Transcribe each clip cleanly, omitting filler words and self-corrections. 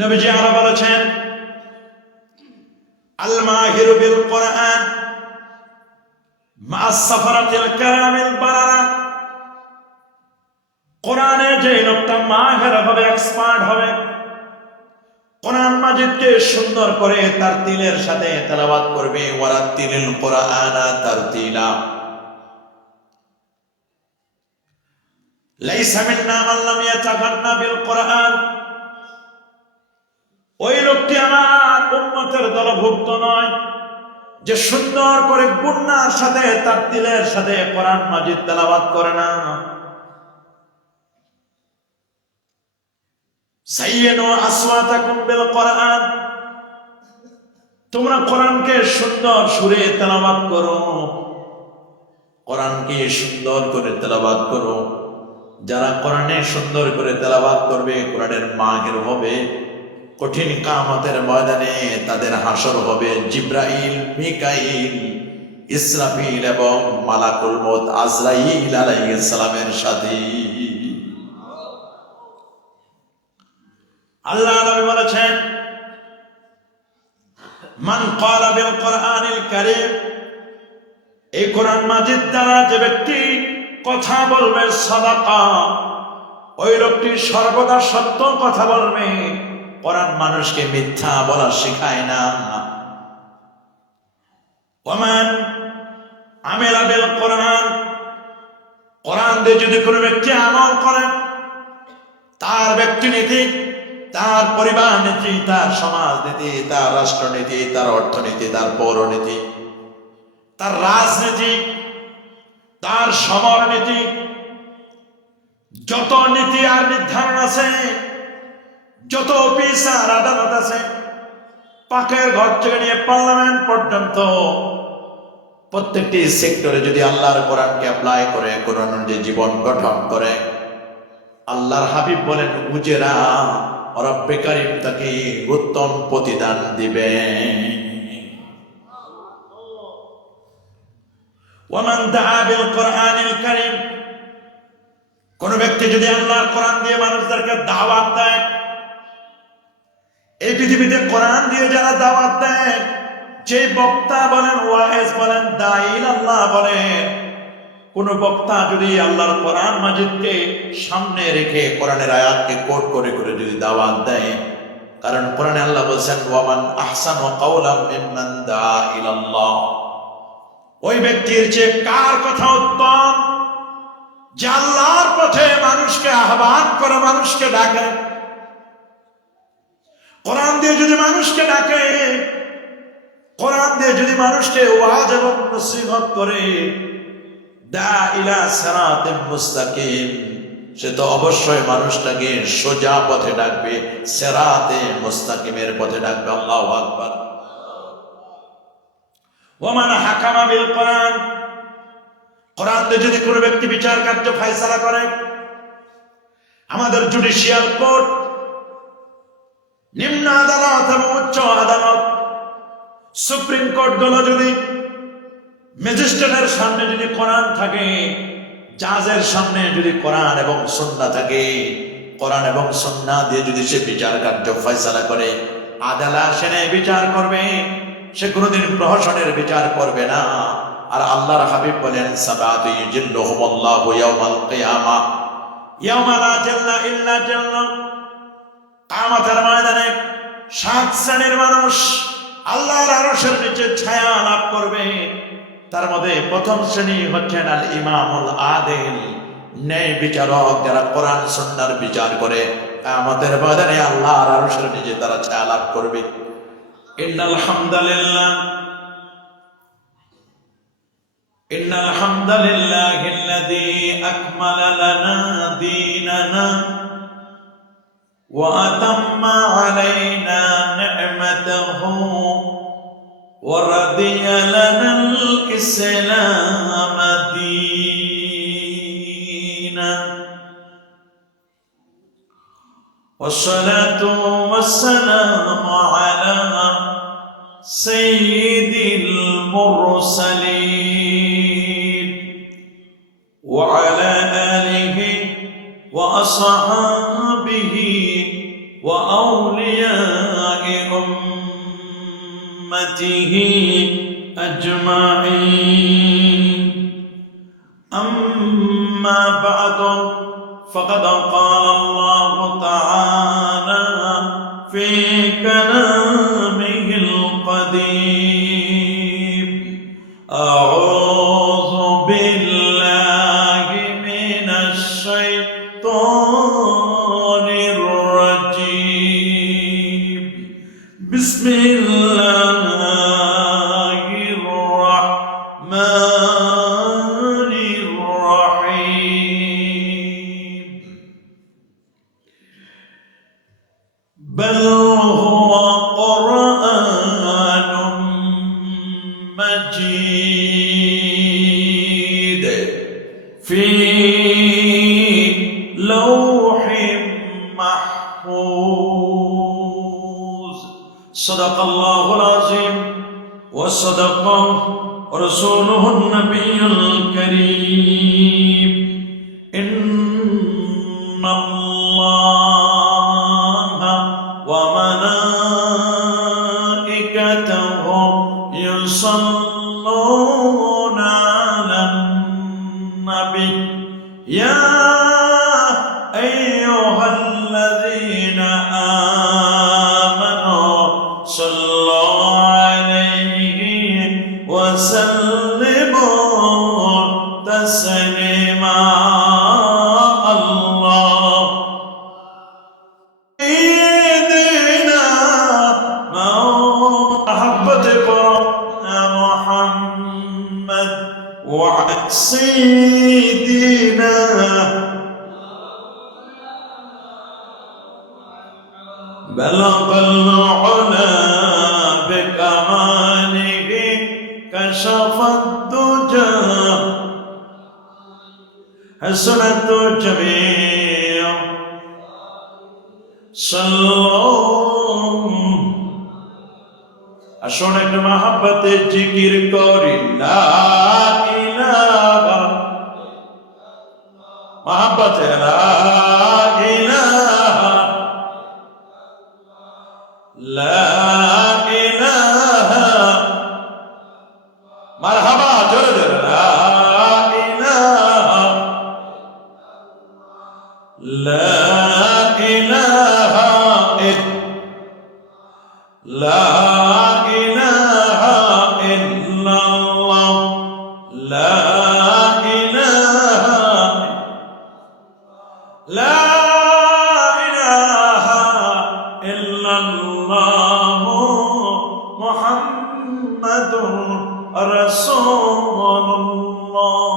নবীজি আরো বলেছেন, আল মাহিরু বিল কোরআন মা সাফারাতিল কারামিল বারারা। কোরআনে যে লোকটা মাহির হবে, এক্সপার্ট হবে, কোরআন মাজিদকে সুন্দর করে তার তিলের সাথে তেলাওয়াত করবে, ওয়ারাতিলিল কোরআনা তারতিলা। লাইসা মিন্না মান লাম ইয়াতাগান্না বিল কোরআন। ওই লোকটি আমার উম্মতের দলভুক্ত নয় যে সুন্দর করে গুন্নার সাথে তার তিলের সাথে কোরআন মাজিদ তেলাওয়াত করে না। সাইয়্যিনু আসওয়াতাকুম বিল কোরআন। তোমরা কোরআনকে সুন্দর সুরে তেলাওয়াত করো, কোরআনকে সুন্দর করে তেলাওয়াত করো। যারা কোরআনে সুন্দর করে তেলাওয়াত করবে, কোরআনের মাহির হবে, কঠিন কিয়ামতের ময়দানে তাদের হাসর হবে জিবরাইল, মিকাইল, ইসরাফিল এবং মালাকুল মউত আজরাইল আলাইহিস সালামের সাথে। আল্লাহ নবী বলেছেন, মান ক্বালা বিল কোরআনিল কারীম। এই কোরআন মাজিদ দ্বারা যে ব্যক্তি কথা বলবে, সাদাকা, ওই লোকটি সর্বদা সত্য কথা বলবে। কোরআন মানুষকে মিথ্যা বলা শেখায় না। ওমান আমিলা বিল কোরআন। কোরআন দিয়ে যদি কোনো ব্যক্তি আমল করে, তার ব্যক্তিনীতি, তার পরিবার নীতি, তার সমাজ নীতি, তার রাষ্ট্রনীতি, তার অর্থনীতি, তার পৌরনীতি, তার রাজনীতি, তার সমরনীতি, যত নীতি আর নির্ধারণ আছে, যত অফিস আর আদালত আছে, পাকের ঘর থেকে নিয়ে পার্লামেন্ট পর্যন্ত প্রত্যেকটি সেক্টরে যদি আল্লাহর কোরআনকে অ্যাপ্লাই করে, কোরআন অনুযায়ী জীবন গঠন করে, আল্লাহর হাবিব বলেন উজেরা রব্বে কারীম তাকে উত্তম প্রতিদান দিবে। ওয়ামান দাআ বিল কোরআনিল কারীম। কোন ব্যক্তি যদি আল্লাহর কোরআন দিয়ে মানুষদেরকে দাওয়াত দেয়, এই পৃথিবীতে কোরআন দিয়ে যারা দাওয়াত দেয়, যে বক্তা বলেন, ওয়াইজ বলেন, দাঈল আল্লাহ বলেন, কোন বক্তা যদি আল্লাহর কোরআন মাজিদকে সামনে রেখে কোরআনের আয়াতকে কোট করে করে যদি দাওয়াত দেয়, কারণ কোরআনে আল্লাহ বলেছেন ওয়ামান আহসানু কাওলাম মিম্মান দাআ ইলাল্লাহ। ওই ব্যক্তির যে কার কথা উত্তম, যে আল্লাহর পথে মানুষকে আহ্বান করে, মানুষকে ডাকে। কোরআন দিয়ে যদি মানুষকে ডাকে, কোরআন দিয়ে যদি মানুষকে ওয়াজ এবং নসিহত করে, দা ইলা সিরাতিম মুস্তাকিম, সে তো অবশ্যই মানুষটাকে সোজা পথে ডাকবে, সিরাতে মুস্তাকিমের পথে ডাকবে। আল্লাহু আকবার। ওয়ামান হাকামা বিল কোরআন। কোরআন দিয়ে যদি কোনো ব্যক্তি বিচার কার্য ফয়সালা করে, আমাদের জুডিশিয়াল কোর্ট, নিম্ন আদালত এবং উচ্চ আদালত, সুপ্রিম কোর্ট গুলো যদি ম্যাজিস্ট্রেটের সামনে যদি কোরআন থাকে, জাজের সামনে যদি কোরআন এবং সুন্নাহ থাকে, কোরআন এবং সুন্নাহ দিয়ে যদি সে বিচার কার্য ফয়সালা করে, আদালত সেনে বিচার করবে, সে কোনোদিন প্রহসনের বিচার করবে না। আর আল্লাহর হাবিব বলেন সাবাতু ইউজিল্লুহুমুল্লাহু ইয়াওমাল কিয়ামা ইয়াওমা লা জিল্লা ইল্লা জিল্লুহ। কিয়ামতের ময়দানে 7 শ্রেণীর মানুষ আল্লাহর আরশের নিচে ছায়া লাভ করবে। তার মধ্যে প্রথম শ্রেণী হচ্ছেন আল ইমামুল আদিল, ন্যায় বিচারক, যারা কোরআন সুন্নাহর বিচার করে। কিয়ামতের ময়দানে আল্লাহর আরশের নিচে তারা ছায়া লাভ করবে। ইন্নাল হামদালিল্লাহ ইন্নাল হামদালিল্লাহিল্লাযী আকমালা লানা দীনানা ওয়া আতাম্মা আলাইনা নি'মাতাহু ওয়া রাদিয়া লানাল ইসলাম দীনান। ওয়াসসালাতু ওয়াসসালামু আলা সাইয়্যিদিল মুরসালিন ওয়া আলা আলিহি ওয়া আসহাবিহি ওয়া أولياء أمته أجمعين أما بعد فقد قال الله تعالى في كلامه القديم أعوذ بالله من الشيطان الرجيم بسم الله الرحمن الرحيم بل هو قرآن مجيد في لوح محفوظ صدق الله العظيم وصدق رسوله النبي الكريم إن الله وملائكته يصلون على النبي يا أيها الذين آمنوا صلوا عليه وسلموا تسليما الله سيدنا محبة محمد وعلى سيدنا بلغ العلا بكماله كشف الدجى حسنت جميع صلوا আসুন একটু মহব্বতে জিকির করি লা ইলাহা মহব্বতে লা ইলাহা লা ইলাহা মারহাবা জোরে জোরে লা ইলাহা লা ইলাহা লা ইলাহা ইল্লাল্লাহ লা ইলাহা লা ইলাহা ইল্লাল্লাহ মুহাম্মাদুর রাসূলুল্লাহ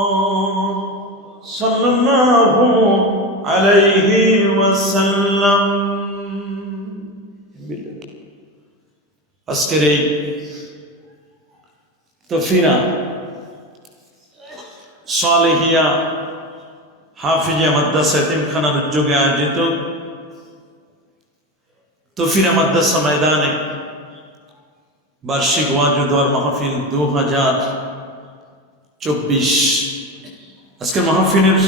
সাল্লাল্লাহু আলাইহি ওয়াসাল্লাম। আজকের এই তফিনা সালেহিয়া হাফিজিয়া মাদ্রাসা এতিমখানার উদ্যোগে আয়োজিত তফিনা মাদ্রাসা ময়দানে বার্ষিক ওয়াজ ও দোয়ার মাহফিল 2024। আজকের মাহফিলের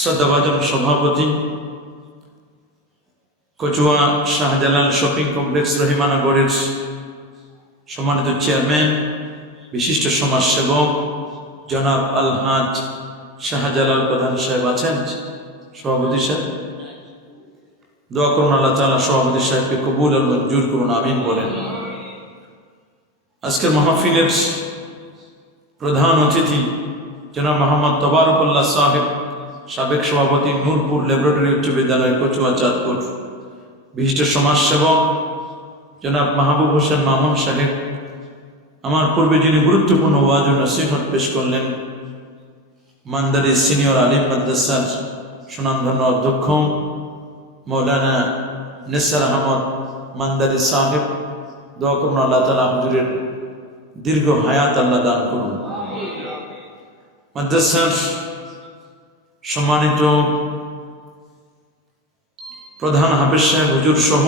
শ্রদ্ধাভাজন সভাপতি কচুয়া শাহজালাল শপিং কমপ্লেক্স রহিমানগরের সম্মানিত চেয়ারম্যান বিশিষ্ট সমাজসেবক জনাব আলহাজ শাহজালাল প্রধান সাহেব আছেন। সভাপতি সাহেব দোয়া করুন আল্লাহ তাআলা সভাপতি সাহেবকে কবুল আর মঞ্জুর করুন, আমিন বলেন। আজকের মাহফিলের প্রধান অতিথি জনাব মোহাম্মদ তবারকুল্লাহ সাহেব, সাবেক সভাপতি নূরপুর ল্যাবরেটরি উচ্চ বিদ্যালয় কচুয়া চাঁদপুর, বিশিষ্ট সমাজসেবক জনাব মাহবুব হোসেন মামুন সাহেব, আমার পূর্বে যিনি গুরুত্বপূর্ণ ওয়াজ ও নসিহত পেশ করলেন, মান্দারি সিনিয়র আলিম মাদ্রাসার সুনামধন্য অধ্যক্ষ মৌলানা নিসার আহমদ মান্দারি সাহেব, দোয়া করুন আল্লাহ তাআলা হুজুরের দীর্ঘ হায়াত আল্লাহ দান করুন। মাদ্রাসার সম্মানিত প্রধান হাফেজ সাহেব হুজুর সহ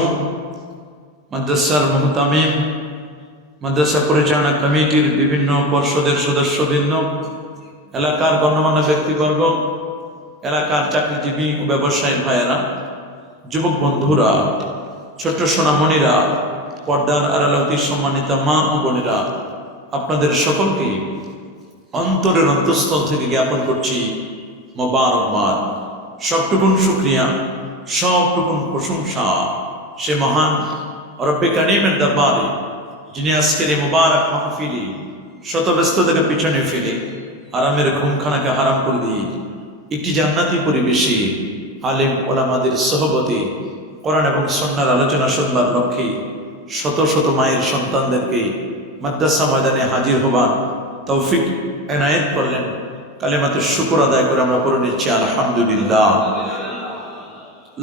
মাদ্রাসার মুহতামিম, মাদ্রাসা পরিচালনা কমিটির বিভিন্ন পর্ষদের সদস্যবৃন্দ, এলাকার গণ্যমান্য ব্যক্তিবর্গ, এলাকার চাকরিজীবী ও ব্যবসায়ী ভাইয়েরা, যুবক বন্ধুরা, ছোট্ট সোনামণিরা, পর্দার আড়ালে অতি সম্মানিত মা ও বোনেরা, আপনাদের সকলকে অন্তরের অন্তঃস্থল থেকে জ্ঞাপন করছি মোবারকবাদ। সবটুকুন শুকরিয়া, সবটুকুন প্রশংসা সে মহান রব্বে কারিমের দরবারে, যিনি আজকের এই মোবারক মাহফিলে শত ব্যস্ততাকে পিছনে ফেলে আরামের ঘুমখানাকে হারাম করে দিয়ে একটি জান্নাতি পরিবেশে আলেম ওলামাদের সহবতে কোরআন এবং সুন্নাহর আলোচনা শুনবার লক্ষ্যে শত শত মায়ের সন্তানদেরকে মাদ্রাসা ময়দানে হাজির হবার তৌফিক এনায়েত করলেন। কালেমাতে শুকর আদায় করে আমরা করে নিচ্ছি আলহামদুলিল্লাহ।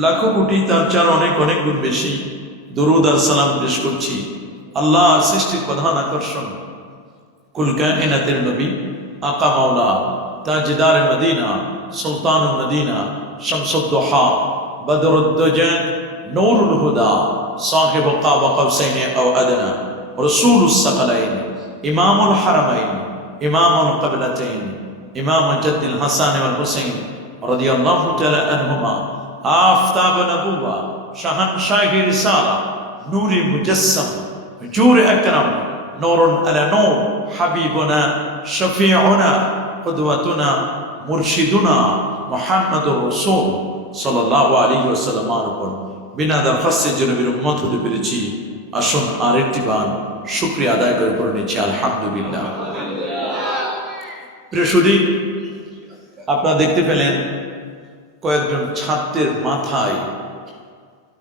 লাখো কোটি তার চার অনেক অনেক গুণ বেশি দরুদ আর সালাম পেশ করছি আল্লাহর সৃষ্টির প্রধান আকর্ষণ কুল কায়নাতের নবী আকা মাওলা তাজদার মদিনা সুলতানুল মদিনা শামসুদ দুহা বদরুদ্দুজা নূরুল হুদা সাহিব কাব কওসাইন আও আদনা রাসূলুস সাকালাইন ইমামুল হারামাইন ইমামুল কিবলাতাইন ইমাম জাদ্দুল হাসান ওয়াল হুসাইন রাদিয়াল্লাহু তাআলা আনহুমা আফতাব নবুওয়া শাহনশাহ রিসালা নূরে মুজাসসাম জুর আকরাম নূরুন আলা নূর হাবিবুনা শফিউনা কুদওয়াতুনা মুরশিদুনা মুহাম্মাদুর রাসূল সাল্লাল্লাহু আলাইহি ওয়াসাল্লামের উপর বিনা দরখাস্তে জনবীর উম্মত হতে পেরেছি। আসুন আরেকটি বার শুকরিয়া আদায় করে পড়ে নিচ্ছি আলহামদুলিল্লাহ। প্রিয় সুধী, আপনারা দেখতে পেলেন কয়েকজন ছাত্রের মাথায়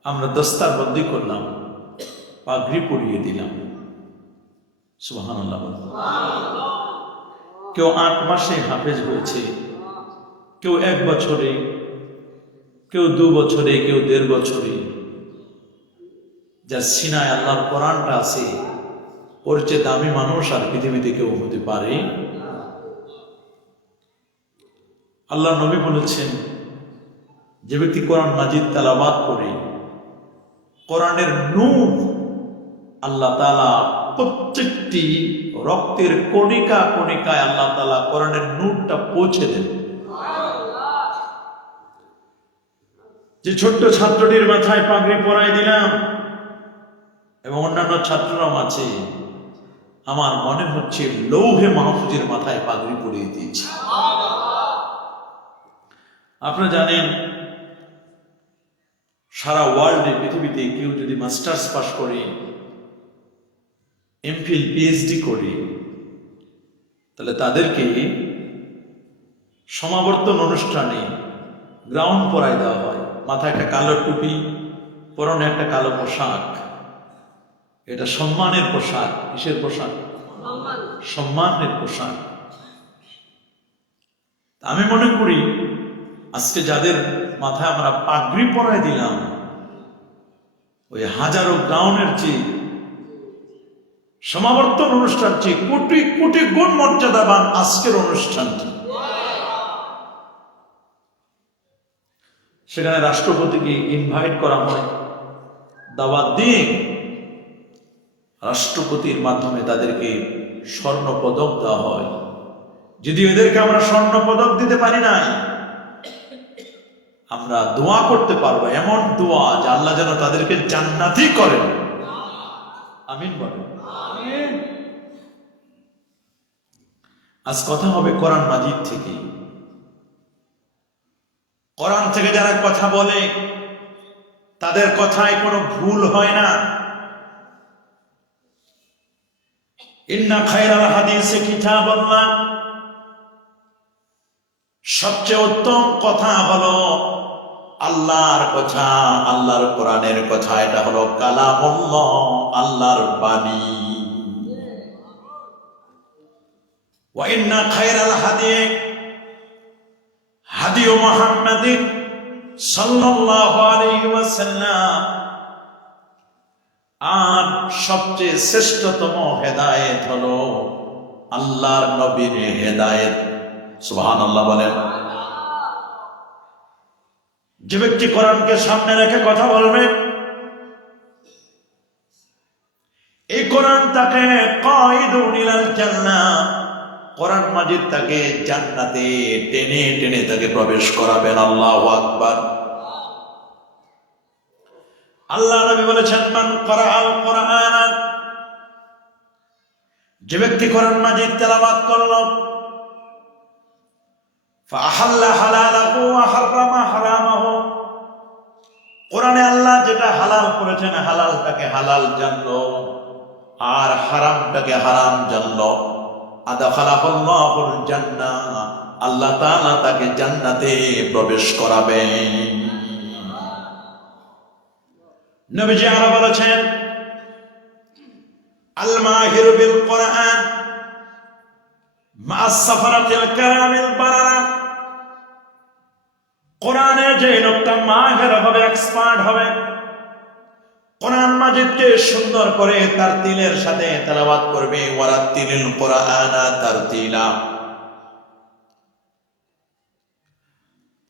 আমরা দস্তারবন্দি করলাম, পাগড়ি পরিয়ে দিলাম। সুবহানাল্লাহ। কেউ 8 মাসে হাফেজ হয়েছে, কেউ 1 বছরে, কেউ 2 বছরে, কেউ 1.5 বছরে। যার সিনায় আল্লাহর কোরআনটা আছে, ওর চেয়ে দামি মানুষ আর পৃথিবীতে কেউ হতে পারে? আল্লাহ নবী বলেছেন, যে ব্যক্তি কোরআন মাজিদ তেলাওয়াত করে কোরআনের নূর আল্লাহ তাআলা প্রত্যেকটি রক্তের কণিকা কণিকায় আল্লাহ তাআলা কোরআনের নূরটা পৌঁছে দেন। যে ছোট্ট ছাত্রটির মাথায় পাগড়ি পরাই দিলাম এবং অন্যান্য ছাত্ররাও আছে, আমার মনে হচ্ছে লৌহে মাহফুজের মাথায় পাগড়ি পরিয়ে দিয়েছে। আপনারা জানেন, সারা ওয়ার্ল্ডে পৃথিবীতে কেউ যদি মাস্টার্স পাস করে, এমফিল পিএইচডি করে, তাহলে তাদেরকে সমাবর্তন অনুষ্ঠানে গ্রাউন্ড পরায় দেওয়া হয়। মাথায় একটা কালো টুপি, পরনে একটা কালো পোশাক। এটা সম্মানের পোশাক। কিসের পোশাক? সম্মানের পোশাক। আমি মনে করি আজকে যাদের মাথায় আমরা পাগড়ি পরায় দিলাম, ওই হাজারো গ্রাউন্ডের চেয়ে, সমাবর্তন অনুষ্ঠান চেয়ে কোটি কোটি গুণ মর্যাদাবান আজকের অনুষ্ঠানটি। সেখানে রাষ্ট্রপতিকে ইনভাইট করা হয়, দাওয়াত দিয়ে রাষ্ট্রপতির মাধ্যমে তাদেরকে স্বর্ণ পদক দেওয়া হয়। যদি এদেরকে আমরা স্বর্ণ পদক দিতে পারি না, আমরা দোয়া করতে পারবো, এমন দোয়া যে আল্লাহ যেন তাদেরকে জান্নাতি করেন। আমিন বলেন। আজ কথা হবে কোরআন মাজিদ থেকে। কোরআন থেকে যারা কথা বলে তাদের কথায় কোনো ভুল হয় না। ইন্না খায়রাল হাদিসে কিতাবুল্লাহ, সবচেয়ে উত্তম কথা হলো আল্লাহর কথা, আল্লাহর কোরআনের কথা। এটা হলো কালামুল্লাহ, আল্লাহর বাণী। ওয়া ইন্না খায়রাল হাদি হাদি মুহাম্মাদিন সাল্লাল্লাহু আলাইহি ওয়াসাল্লাম, আর সবচেয়ে শ্রেষ্ঠতম হেদায়েত হলো আল্লাহর নবীর হেদায়েত। সুবহানাল্লাহ বলেন। যে ব্যক্তি কোরআনকে সামনে রেখে কথা বলবে, এই কোরআন তাকে কায়িদুন ইলাল জান্নাহ, কোরআন মাজিদ তাকে জান্নাতে টেনে টেনে তাকে প্রবেশ করাবেন। আল্লাহু আকবার। আল্লাহ নবী বলেছেন, মান ক্বারাআল কুরআন, যে ব্যক্তি কোরআন মাজিদ তেলাওয়াত করলো, ফাআহাল্লা হালালাহু ওয়া হারামা হারামাহু, কোরআনে আল্লাহ যেটা হালাল করেছেন হালালটাকে হালাল জানলো আর হারামটাকে হারাম জানলো, আদখালাহুল্লাহুল জান্নাহ, আল্লাহ তাআলা তাকে জান্নাতে প্রবেশ করাবেন। নবীজি আরো বলেছেন, আল মাহিরু বিল কোরআন মা'আস সাফারাতিল কিরামিল বারারা, কোরআনে যে লোকটা মাহির হবে, এক্সপার্ট হবে, কোরআন মাজিদকে সুন্দর করে তার তিলের সাথে তেলাওয়াত করবে, ওয়ারাত্তিলিল কোরআনা তারতিলা,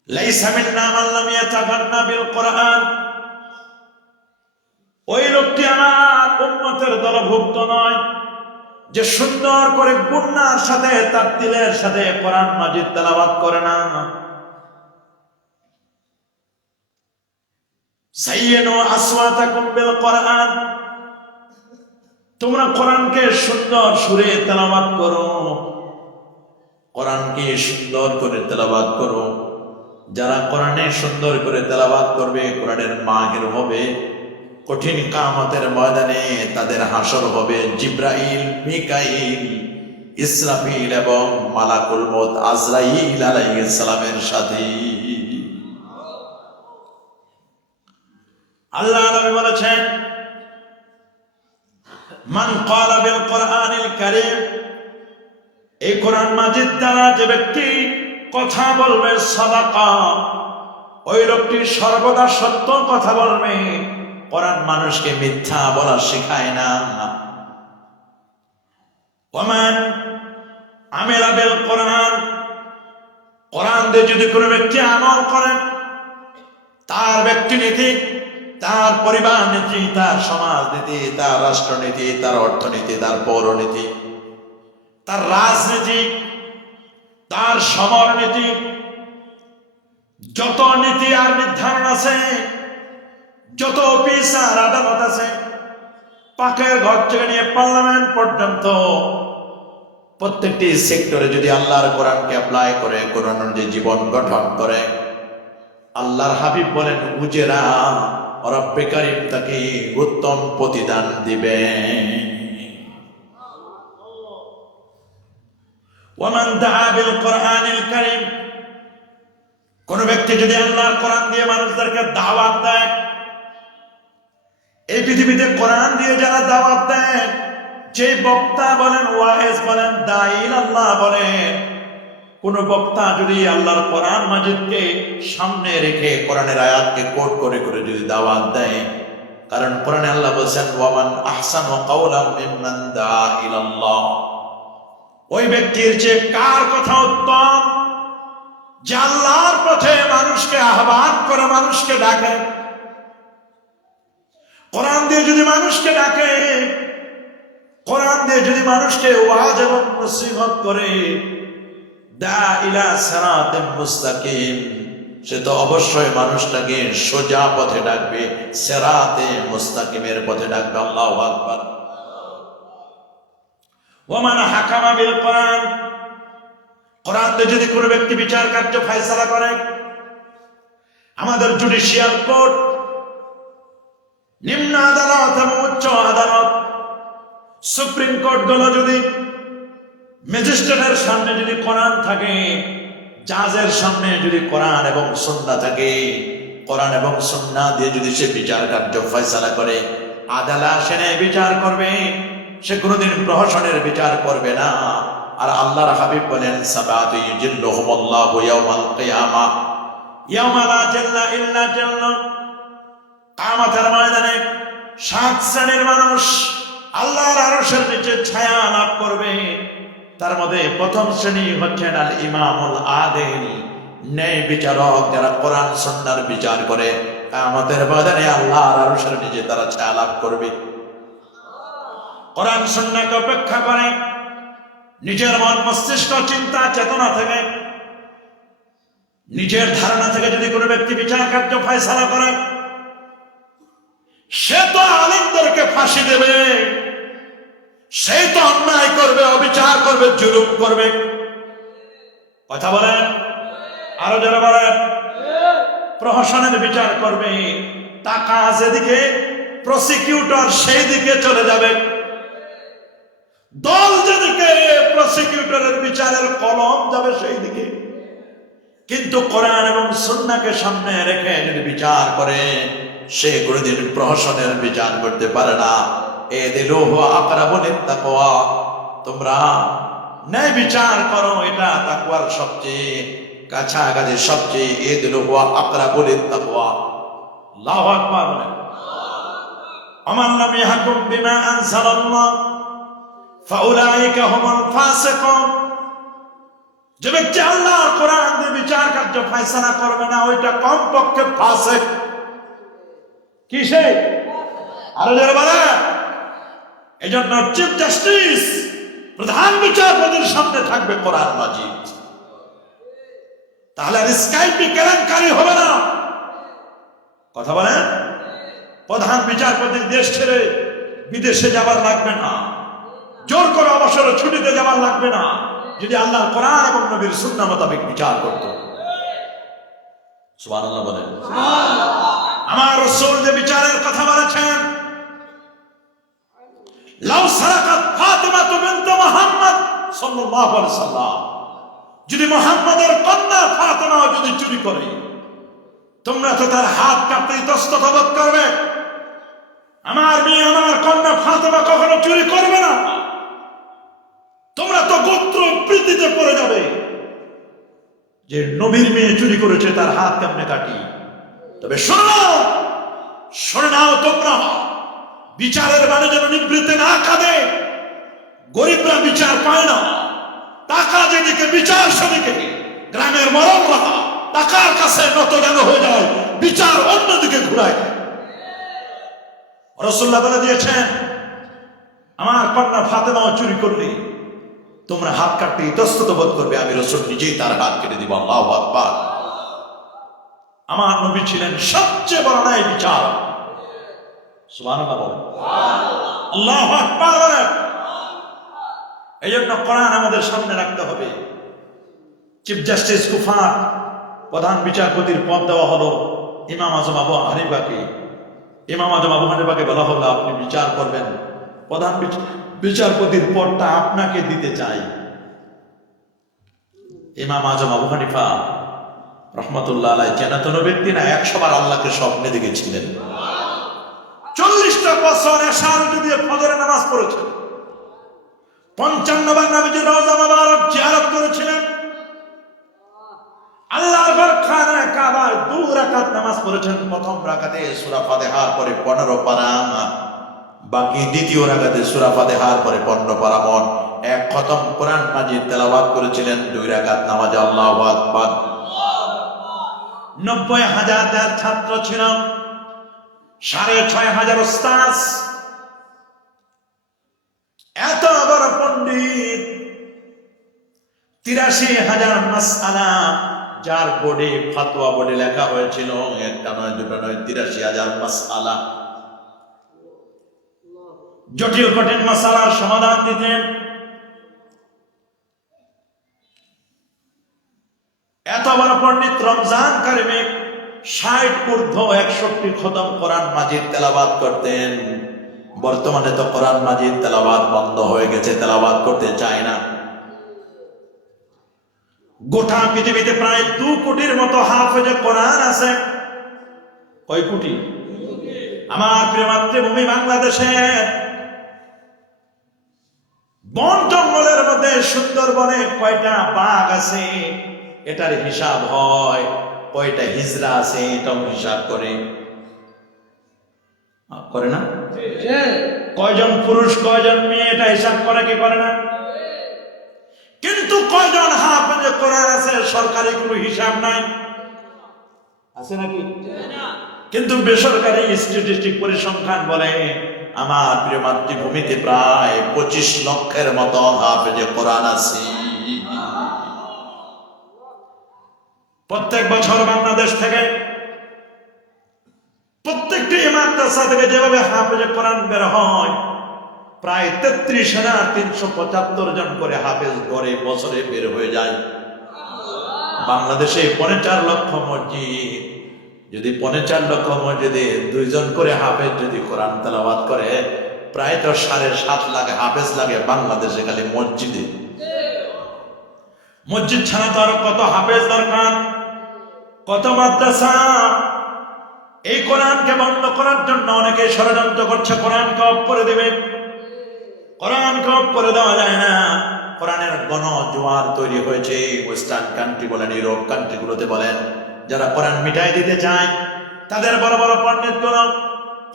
লাইসা মিন্না মান লাম ইয়াতাগান্না বিল কোরআন, ওই লোকটি আমার উম্মতের দলভুক্ত নয় যে সুন্দর করে গুন্নার সাথে তার তিলের সাথে কোরআন মাজিদ তেলাওয়াত করে না। সাইয়্যিনু আসওয়াতাকুম বিল কোরআন, তোমরা কোরআনকে সুন্দর সুরে তেলাওয়াত করো, কোরআনকে সুন্দর করে তেলাওয়াত করো। যারা কোরআনে সুন্দর করে তেলাওয়াত করবে, কোরআনের মাহির হবে, কঠিন কিয়ামতের ময়দানে তাদের হাসর হবে জিবরাইল, মিকাইল, ইসরাফিল এবং মালাকুল মউত আজরাইল আলাইহিস সালামের সাথে। আল্লাহ নবী বলেছেন, মান ক্বালা বিল কোরআনিল কারীম, এই কোরআন মাজিদ দ্বারা যে ব্যক্তি কথা বলবে, সাদাকা, ওই লোকটি সর্বদা সত্য কথা বলবে। কোরআন মানুষকে মিথ্যা বলা শেখায় না। ওমান আমিলা বিল কোরআন, কোরআন দিয়ে যদি কোনো ব্যক্তি আমল করে, তার ব্যক্তিনীতি, তার পরিবার নীতি, তার সমাজ নীতি, তার রাষ্ট্রনীতি, তার অর্থনীতি, তার পৌরনীতি, তার রাজনীতি, তার সমরনীতি, যত নীতি আর নির্ধারণ আছে, যত অফিস আর আদালত আছে, পাকের ঘর থেকে নিয়ে পার্লামেন্ট পর্যন্ত প্রত্যেকটি সেক্টরে যদি আল্লাহর কোরআনকে অ্যাপ্লাই করে, কোরআন অনুযায়ী জীবন গঠন করে, আল্লাহর হাবিব বলেন, উজেরা রব্বে কারীম তাকে উত্তম প্রতিদান দিবেন। ওয়ামান দাআ বিল কোরআনিল কারীম, কোন ব্যক্তি যদি আল্লাহর কোরআন দিয়ে মানুষদেরকে দাওয়াত দেয়, এই পৃথিবীতে কোরআন দিয়ে যারা দাওয়াত দেয়, যে বক্তা বলেন, ওয়াইজ বলেন, দাঈল আল্লাহ বলেন, কোন বক্তা যদি আল্লাহর কোরআন মাজিদকে সামনে রেখে কোরআনের আয়াতকে কোট করে করে যদি দাওয়াত দেয়, কারণ কোরআনে আল্লাহ বলেছেন, ওয়ামান আহসানু কাওলাম মিম্মান দাআ ইলাল্লাহ, ওই ব্যক্তির যে কার কথা উত্তম, যে আল্লাহর পথে মানুষকে আহ্বান করে, মানুষকে ডাকে, কোরআন দিয়ে যদি মানুষকে ডাকে, কোরআন দিয়ে যদি মানুষকে ওয়াজ এবং নসিহত করে, দা ইলা সিরাতিম মুস্তাকিম, সে তো অবশ্যই মানুষটাকে সোজা পথে ডাকবে, সিরাতে মুস্তাকিমের পথে ডাকবে। আল্লাহু আকবার। ওয়ামান হাকামা বিল কোরআন, কোরআন দিয়ে যদি কোনো ব্যক্তি বিচার কার্য ফয়সালা করে, আমাদের জুডিশিয়াল কোর্ট, নিম্ন আদালত এবং উচ্চ আদালত, সুপ্রিম কোর্ট গুলো যদি ম্যাজিস্ট্রেটের সামনে যদি কোরআন থাকে, জাজের সামনে যদি কোরআন এবং সুন্নাহ থাকে, কোরআন এবং সুন্নাহ দিয়ে যদি সে বিচার কার্য ফয়সালা করে, আদালত সেনে বিচার করবে, সে কোনোদিন প্রহসনের বিচার করবে না। আর আল্লাহর হাবিব বলেন, সাবাতু ইউজিল্লুহুমুল্লাহু ইয়াওমাল কিয়ামাহ ইয়াওমা লা জিল্লা ইল্লা জিল্লুহ, কিয়ামতের ময়দানে 7 শ্রেণীর মানুষ আল্লাহর আরশের নিচে ছায়া লাভ করবে। তার মধ্যে প্রথম শ্রেণী হচ্ছেন আল ইমামুল আদিল, ন্যায় বিচারক, যারা কোরআন সুন্নাহর বিচার করে, কিয়ামতের ময়দানে আল্লাহর আরশের নিচে তারা ছায়া লাভ করবে। কোরআন সুন্নাহকে উপেক্ষা করে নিজের মন মস্তিষ্ক চিন্তা চেতনা থেকে, নিজের ধারণা থেকে যদি কোনো ব্যক্তি বিচার কার্য ফয়সালা করে, সে তো আলেমদেরকে ফাঁসি দেবে, সেই তো অন্যায় করবে, অবিচার করবে, জুলুম করবে। কথা বলেন, আরো যারা বলেন, প্রহসনের বিচার করবে। টাকা যেদিকে, প্রসিকিউটর সেই দিকে চলে যাবে। দল যেদিকে, প্রসিকিউটরের বিচারের কলম যাবে সেই দিকে। কিন্তু কোরআন এবং সুন্নাহকে সামনে রেখে যদি বিচার করে, সে কোনদিন প্রহসনের বিচার করতে পারে না। এ দিলুহু আকরাবু লিত্তাকওয়া, তোমরা ন্যায় বিচার করো, এটা তাকওয়ার সবচেয়ে কাছাকাছি, সবচেয়ে এ দিলুহু আকরাবু লিত্তাকওয়া। আল্লাহু আকবার বলেন। ওমান লাম ইয়াহকুম বিমা আনজালাল্লাহ ফাউলাইকা হুমুল ফাসিকুন। যে ব্যক্তি আল্লাহর কোরআন দিয়ে বিচার কার্য ফয়সালা করবে না, ওইটা কমপক্ষে ফাসিক। কিসে? আরো যারা বলে, এজন্য চিফ জাস্টিস, প্রধান বিচারপতির সামনে থাকবে কোরআন মাজিদ। তাহলে আর স্কাইপি কেলেঙ্কারি হবে না। কথা বলেন, প্রধান বিচারপতি দেশ ছেড়ে বিদেশে যাবার লাগবে না, জোর করে অবসরে ছুটিতে যাবার লাগবে না, যদি আল্লাহর কোরআন এবং নবীর সুন্নাহ মোতাবেক বিচার করত। সুবহানাল্লাহ বলেন। আমার রাসূল যে বিচারের কথা বলেছেন, লাউ সারাকাত ফাতিমা বিনত মুহাম্মদ সাল্লাল্লাহু আলাইহি সাল্লাম, যদি মুহাম্মদের কন্যা ফাতিমা যদি চুরি করে, তোমরা তো তার হাত কাটতে ইতস্তত বোধ করবে। আমার মেয়ে, আমার কন্যা ফাতিমা কখনো চুরি করবে না। তোমরা তো গোত্র প্রীতিতে পড়ে যাবে যে নবীর মেয়ে চুরি করেছে, তার হাত কেমনে কাটি। তবে শুনে নাও তোমরা, বিচারের মানে যেন নিবৃত্তে না কাঁদে। গরিবরা বিচার পায় না, টাকা যেদিকে বিচার সেদিকে। গ্রামের মরমরা টাকার কাছে নত যেন হয়ে যায়, বিচার অন্যদিকে ঘুরায়। রাসূলুল্লাহ বলে দিয়েছেন, আমার কন্যা ফাতেমাও চুরি করলে তোমরা হাত কাটতে ইতস্তত বোধ করবে, আমি রাসূল নিজেই তার হাত কেটে দিব। আল্লাহু আকবার। আমার নবী ছিলেন সবচেয়ে বড় ন্যায় বিচারক। সুবহানাল্লাহ বলেন, আল্লাহু আকবার বলেন। এই জন্য কোরআন আমাদের সামনে রাখতে হবে। চিফ জাস্টিস কুফার, প্রধান বিচারপতির পদ দেওয়া হলো ইমাম আজম আবু হানিফাকে। ইমাম আজম আবু হানিফাকে বলা হলো, আপনি বিচার করবেন, প্রধান বিচারপতির পদটা আপনাকে দিতে চাই। ইমাম আজম আবু হানিফা রহমতুল্লাহ আলাইহি চেনাতন ব্যক্তি না, 100 বার আল্লাহকে স্বপ্নে দেখেছিলেন। 40টা বছর এশার দিয়ে ফজরের নামাজ পড়েছেন। 55 বার নবীজি রওজা মুবারক জিয়ারত করেছিলেন। আল্লাহর ঘর খানা কাবার 2 রাকাত নামাজ পড়েছেন। প্রথম রাকাতে সূরা ফাতিহার পরে 15 পারা, বাকি দ্বিতীয় রাকাতে সূরা ফাতিহার পরে 15 পারা, মোট 1 খতম কোরআন মাজিদ তেলাওয়াত করেছিলেন 2 রাকাত নামাজে। আল্লাহু আকবার। 90,000 তার ছাত্র ছিল, 6,500 উস্তাদ, এত বড় পণ্ডিত, 83,000 মাসআলা যার বোর্ডে ফতোয়া বোর্ডে লেখা হয়েছিল, একটা নয় দুটো নয়, 83,000 মাসআলা। জটিল কঠিন মাসালার সমাধান দিতেন। এত বড় পণ্ডিত রমজান কারিমে 60 ঊর্ধ্ব 61 খতম কোরআন মাজিদ তেলাওয়াত করতেন। বর্তমানে তো কোরআন মাজিদ তেলাওয়াত বন্ধ হয়ে গেছে, তেলাওয়াত করতে চায় না। গোটা পৃথিবীতে প্রায় 2 কোটির মতো হাফেজে কোরআন আছে। কয় কোটি? আমার প্রিয় মাতৃভূমি বাংলাদেশের বন জঙ্গলের মধ্যে সুন্দরবনে কয়টা বাঘ আছে এটার হিসাব হয়, কয়টা হিজড়া আছে এটাও হিসাব করে না? কয়জন পুরুষ কয়জন মেয়ে এটা হিসাব করে কি করে না? কিন্তু কয়জন হাফেজে কোরআন আছে সরকারি কোনো হিসাব নাই, আছে নাকি? কিন্তু বেসরকারি স্ট্যাটিস্টিক পরিসংখ্যান বলে আমার প্রিয় মাতৃভূমিতে প্রায় 25 লক্ষের মতো হাফেজে কোরআন আছে। প্রত্যেক বছর বাংলাদেশ থেকে প্রত্যেকটি মাদ্রাসা থেকে যেভাবে হাফেজে কোরআন বের হয়, প্রায় 33,375 জন করে হাফেজ গড়ে বছরে বের হয়ে যায়। বাংলাদেশে 4.5 লক্ষ মসজিদ, যদি 4.5 লক্ষ মসজিদে 2 জন করে হাফেজ যদি কোরআন তেলাওয়াত করে, প্রায় তো 7.5 লাখ হাফেজ লাগে বাংলাদেশে খালি মসজিদে। মসজিদ ছাড়া তো আরো কত হাফেজ দরকার, কত মাদ্রাসা। এই কোরআনকে বন্ধ করার জন্য অনেকে ষড়যন্ত্র করছে, কোরআনকে অফ করে দেবে। কোরআনকে অফ করে দেওয়া যায় না। কোরআনের গণজোয়ার তৈরি হয়েছে ওয়েস্টার্ন কান্ট্রি বলেন, ইউরোপ কান্ট্রিগুলোতে বলেন। যারা কোরআন মিটাই দিতে চায়, তাদের বড় বড় পণ্ডিতগুলো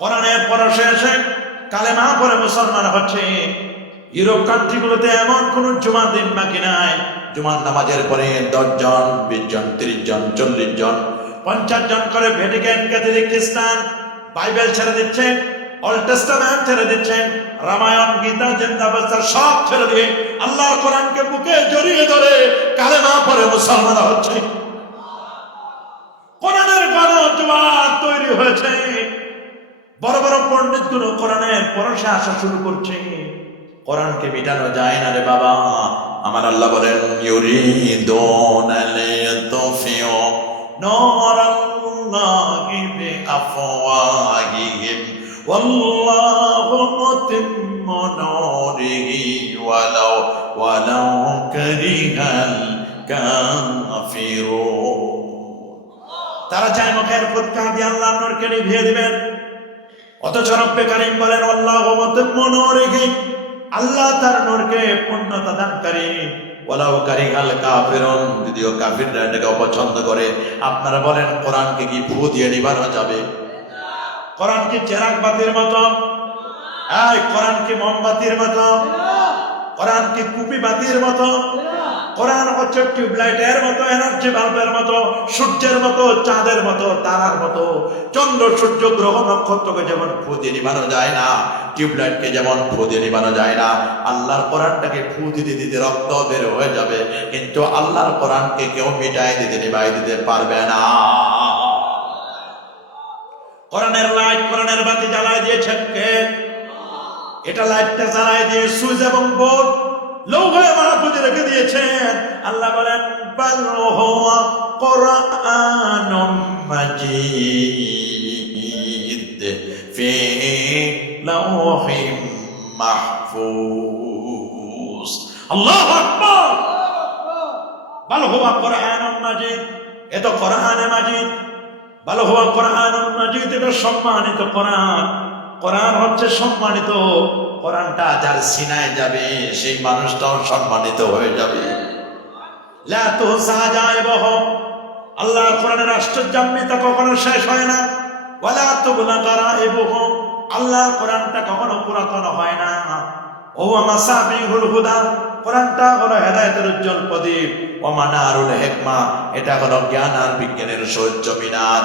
কোরআনের পরশে এসে কালেমা পড়ে মুসলমান হচ্ছে। ইউরোপ কান্ট্রিগুলোতে এমন কোন জুমার দিন বাকি নাই, জুমার নামাজের পরে 10 জন, 20 জন, 30 জন, 40 জন, 50 জন করে ভ্যাটিকান ক্যাথলিক খ্রিস্টান বাইবেল ছেড়ে দিচ্ছে, অল টেস্টামেন্ট ছেড়ে দিচ্ছে, রামায়ণ, গীতা, জিন্দাবাস্তা সব ছেড়ে দিয়ে আল্লাহর কোরআনকে বুকে জড়িয়ে ধরে কালেমা পড়ে মুসলমান হচ্ছে। কোরআনের গণজোয়ার তৈরি হয়েছে। বড় বড় পণ্ডিতগুলো কোরআনের পরশে আসা শুরু করছে। কোরআনকে মিটানো যায় না রে বাবা। আমার আল্লাহ বলেন, ইউরিদুনা লিয়াতফিউ নূরাল্লাহি বিআফওয়াহিহিম ওয়াল্লাহু মুতিম্মু নূরিহি ওয়ালাউ কারিহাল কাফিরুন। তারা চায় মুখের ফুৎকার দিয়ে আল্লাহর নূরকে নিভিয়ে দিবেন, অথচ রব্বে কারীম বলেন আল্লাহু মুতিম্মু নূরিহি, আল্লাহ তার নূরকে পূর্ণতা দানকারী। ওয়ালাউ কারিহাল কাফিরুন, যদিও কাফিররা এটাকে অপছন্দ করে। আপনারা বলেন কোরআনকে কি ফু দিয়ে নিভানো যাবে? কোরআন কি চেরাগ বাতির মতো? এই কোরআন কি মোমবাতির মতো? কোরআন কি কুপি বাতির মতো? কোরআন হচ্ছে টিউবলাইটের মতো, এনার্জি বাল্বের মতো, সূর্যের মতো, চাঁদের মতো, তারার মতো। চন্দ্র, সূর্য, গ্রহ, নক্ষত্রকে যেমন ফু দিয়ে নিভানো যায় না, টিউবলাইটকে যেমন ফু দিয়ে নিভানো যায় না, আল্লাহর কোরআনটাকে ফু দিতে দিতে রক্ত বের হয়ে যাবে, কিন্তু আল্লাহর কোরআনকে কেউ মিটাই দিতে নিভাই দিতে পারবে না। কোরআনের লাইট, কোরআনের বাতি জ্বালায় দিয়েছেন কে? এটা লাইটটা জ্বালায় দিয়ে সুইচ এবং বোর্ড লৌহে মাহফুজে রেখে দিয়েছেন। আল্লাহ বলেন বাল হুয়া কুরআনুম মাজিদ ফি লাওহিম মাহফুজ। আল্লাহু আকবার। বাল হুয়া কুরআনুম মাজিদ, এটা কোরআনে মাজিদ। বাল হুয়া কুরআনুম মাজিদ, এটা সম্মানিত কোরআন। কোরআন হচ্ছে সম্মানিত। কোরআনটা যার সিনায় যাবে সেই মানুষটাও সম্মানিত হয়ে যাবে। লা তুহসা জায়বহু, আল্লাহর কোরআনের আশ্চর্যান্বিতা কখনো শেষ হয় না। ওয়ালা তুবলা গারাইবহু, আল্লাহর কোরআনটা কখনো পুরাতন হয় না। ও মাসাবিহুল হুদা, কোরআনটা হলো হেদায়েতের উজ্জ্বল প্রদীপ। ও মানারুল হিকমা, এটা হলো জ্ঞান আর বিজ্ঞানের সূর্য মিনার।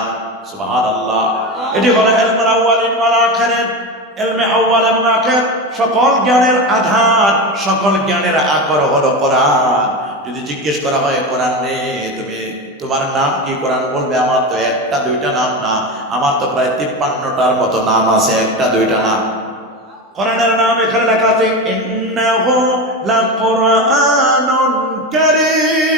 সুবহানাল্লাহ। এটি হলো ইলমুল আউয়ালিন ওয়াল আখিরিন, ইলমে আউয়াল এবং আখির, সকল জ্ঞানের আধার, সকল জ্ঞানের আকর হলো কোরআন। যদি জিজ্ঞেস করা হয় কোরআন রে তুমি তোমার নাম কি, কোরআন বলবে আমার তো একটা দুইটা নাম না, আমার তো প্রায় 53টার মতো নাম আছে, একটা দুইটা নাম। কোরআনের নাম এখানে লেখা আছে ইন্নাহু লাকুরআনুন কারীম।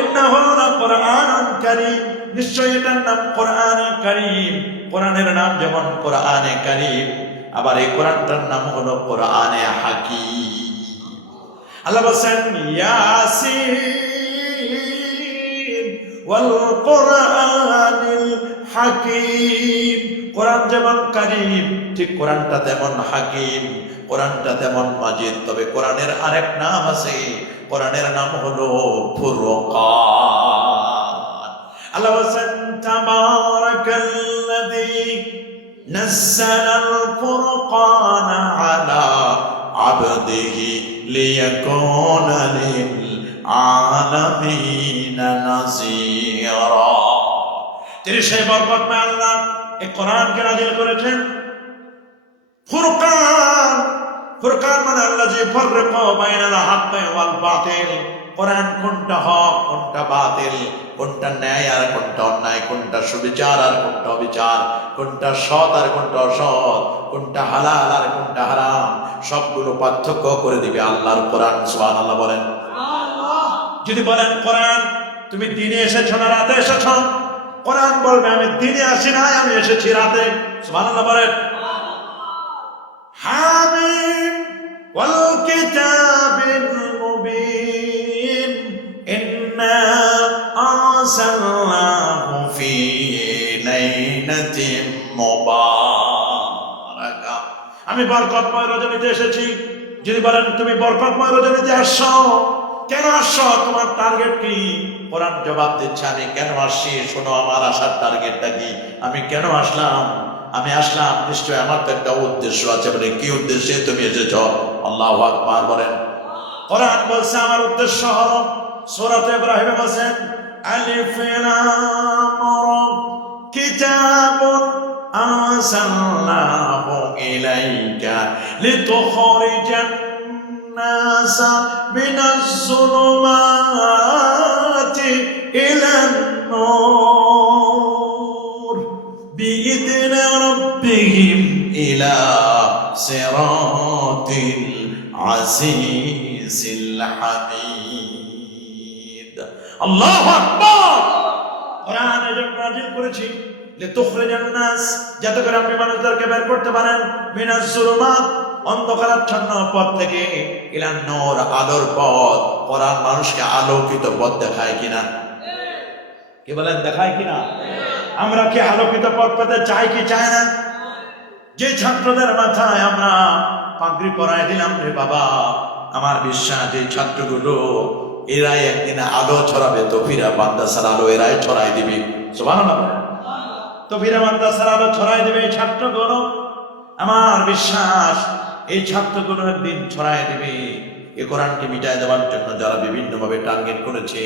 ইন্নাহু লাকুরআনুন কারীম, নিশ্চয়ই এটার নাম কোরআনে কারীম। কোরআনের নাম যেমন কোরআনে কারীম, আবার এই কোরআনটার নাম হলো কোরআনে হাকীম। আল্লাহ বলেন ইয়াসিন ওয়াল কোরআনিল হাকীম। কোরআন যেমন কারীম, ঠিক কোরআনটা তেমন হাকীম, কোরআনটা তেমন মাজিদ। তবে কোরআনের আরেক নাম আছে, কোরআনের নাম হলো ফুরকান। আল্লাহ বলেন তাবারাকাল্লাযী নাযালাল ফুরকানা আলা আবদিহি লিয়াকুনা লিল আলামিনা নাযীরা। তিনি সেই বরকতময় আল্লাহ এই কোরআনকে নাযিল করেছেন। ফুরকান, ফুরকান মানে আল্লাযী ফাররাকা বাইনাল হাক্কি ওয়াল বাতিল। কোরআন কোনটা হক কোনটা বাতিল, কোনটা ন্যায় আর কোনটা অন্যায়, কোনটা সুবিচার আর কোনটা অবিচার, কোনটা সৎ আর কোনটা অসৎ, কোনটা হালাল আর কোনটা হারাম, সবগুলো পার্থক্য করে দিবে আল্লাহর কোরআন। সুবহানাল্লাহ বলেন। যদি বলেন কোরআন তুমি দিনে এসেছো না রাতে এসেছো, কোরআন বলবে আমি দিনে আসি নাই, আমি এসেছি রাতে। সুবহানাল্লাহ বলেন। হামিম ওয়াল কিতাবিল মুবিন ইন্না আরসালনাহু ফি লাইলাতিন মুবারাকা। আমি বরকতময় রজনীতে এসেছি। যদি বলেন তুমি বরকতময় রজনীতে আসছো, কেন আসছো, তোমার টার্গেট কি? কোরআন জবাব দিচ্ছে আমি কেন আসছি শোনো, আমার আসার টার্গেটটা কি, আমি কেন আসলাম। আমি আসলাম নিশ্চয় আমার তো একটা উদ্দেশ্য আছে। বলে কি উদ্দেশ্যে তুমি এসেছো? আল্লাহু আকবার বলেন। কোরআন বলছে আমার উদ্দেশ্য হলো, সূরা ইব্রাহিমে বলেন আলিফ লাম রা কিতাবুন আরসালনাহু ইলাইকা লিতুখরিজান الناس من الظلمات إلى النور بإذن ربهم إلى صراط العزيز الحميد। الله أكبر। কোরআন এজন্য নাযিল করেছি লিতুখরিজান নাস, যাতে করে আপনি মানুষদেরকে বের করতে পারেন মিনাজ যুলুমাত, অন্ধকারাচ্ছন্ন পথ থেকে, ইলান নূর, আলোর পথ। কোরআন মানুষকে আলোকিত পথ দেখায় কিনা? কি বলেন, দেখায় কিনা? আমরা কি আলোকিত পথ পেতে চাই কি চাই না? যে ছাত্রদের মাথায় আমরা পাগড়ি পরাই দিলাম রে বাবা, আমার বিশ্বাস এই ছাত্রগুলো এরাই একদিন আলো ছড়াবে। তফিরা মাদ্রাসার আলো এরাই ছড়াই দিবে। সুবহানাল্লাহ। তফিরা মাদ্রাসার আলো ছড়াই দিবে এই ছাত্রগুলো। আমার বিশ্বাস এই ছাত্রগুলো একদিন ছড়াই দিবে। এ কোরআনকে মিটাই দেওয়ার জন্য যারা বিভিন্নভাবে টার্গেট করেছে,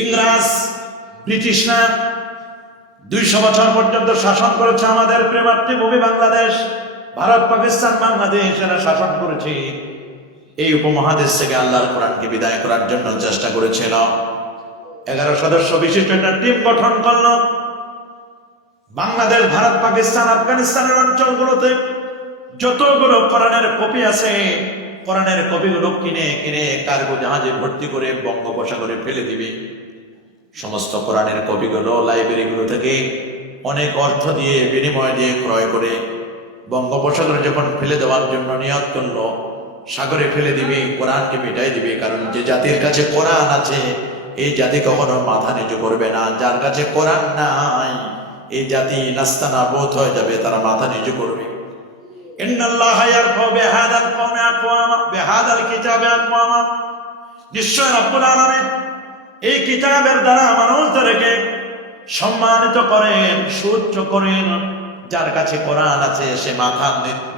ইংরেজ ব্রিটিশরা 200 বছর পর্যন্ত শাসন করেছে আমাদের প্রেমাত্মভূমি বাংলাদেশ, ভারত পাকিস্তান বাংলাদেশ, এরা শাসন করেছে। এই উপমহাদেশ থেকে আল্লাহর কোরআনকে বিদায় করার জন্য চেষ্টা করেছিল। 11 সদস্য বিশিষ্ট একটা টিম গঠন করলো। বাংলাদেশ, ভারত, পাকিস্তান, আফগানিস্তানের অঞ্চলগুলোতে যতগুলো কোরআনের কপি আছে, কোরআনের কপিগুলো কিনে কিনে কার্গো জাহাজে ভর্তি করে বঙ্গোপসাগরে ফেলে দিবে। সমস্ত কোরআনের কপিগুলো লাইব্রেরিগুলো থেকে অনেক অর্থ দিয়ে, বিনিময় দিয়ে ক্রয় করে বঙ্গোপসাগরে যখন ফেলে দেওয়ার জন্য নিয়ত করলো, সাগরে ফেলে দিবে, কোরআনকে মিটাই দিবে। কারণ যে জাতির কাছে কোরআন আছে এই জাতি কখনো মাথা নিচু করবে না। যার কাছে কোরআন নাই এই জাতি নাস্তানা বোধ হয়ে যাবে, তারা মাথা নিচু করবে। ইন্নাল্লাহা ইয়ারফাউ বিহাদাল কওমি আকওয়ামা বিহাদাল কিতাবি আকওয়ামা, নিশ্চয় রব্বুল আলামিন এই কিতাবের দ্বারা মানুষদেরকে সম্মানিত করেন, সুউচ্চ করেন। যার কাছে কোরআন আছে সে মাথা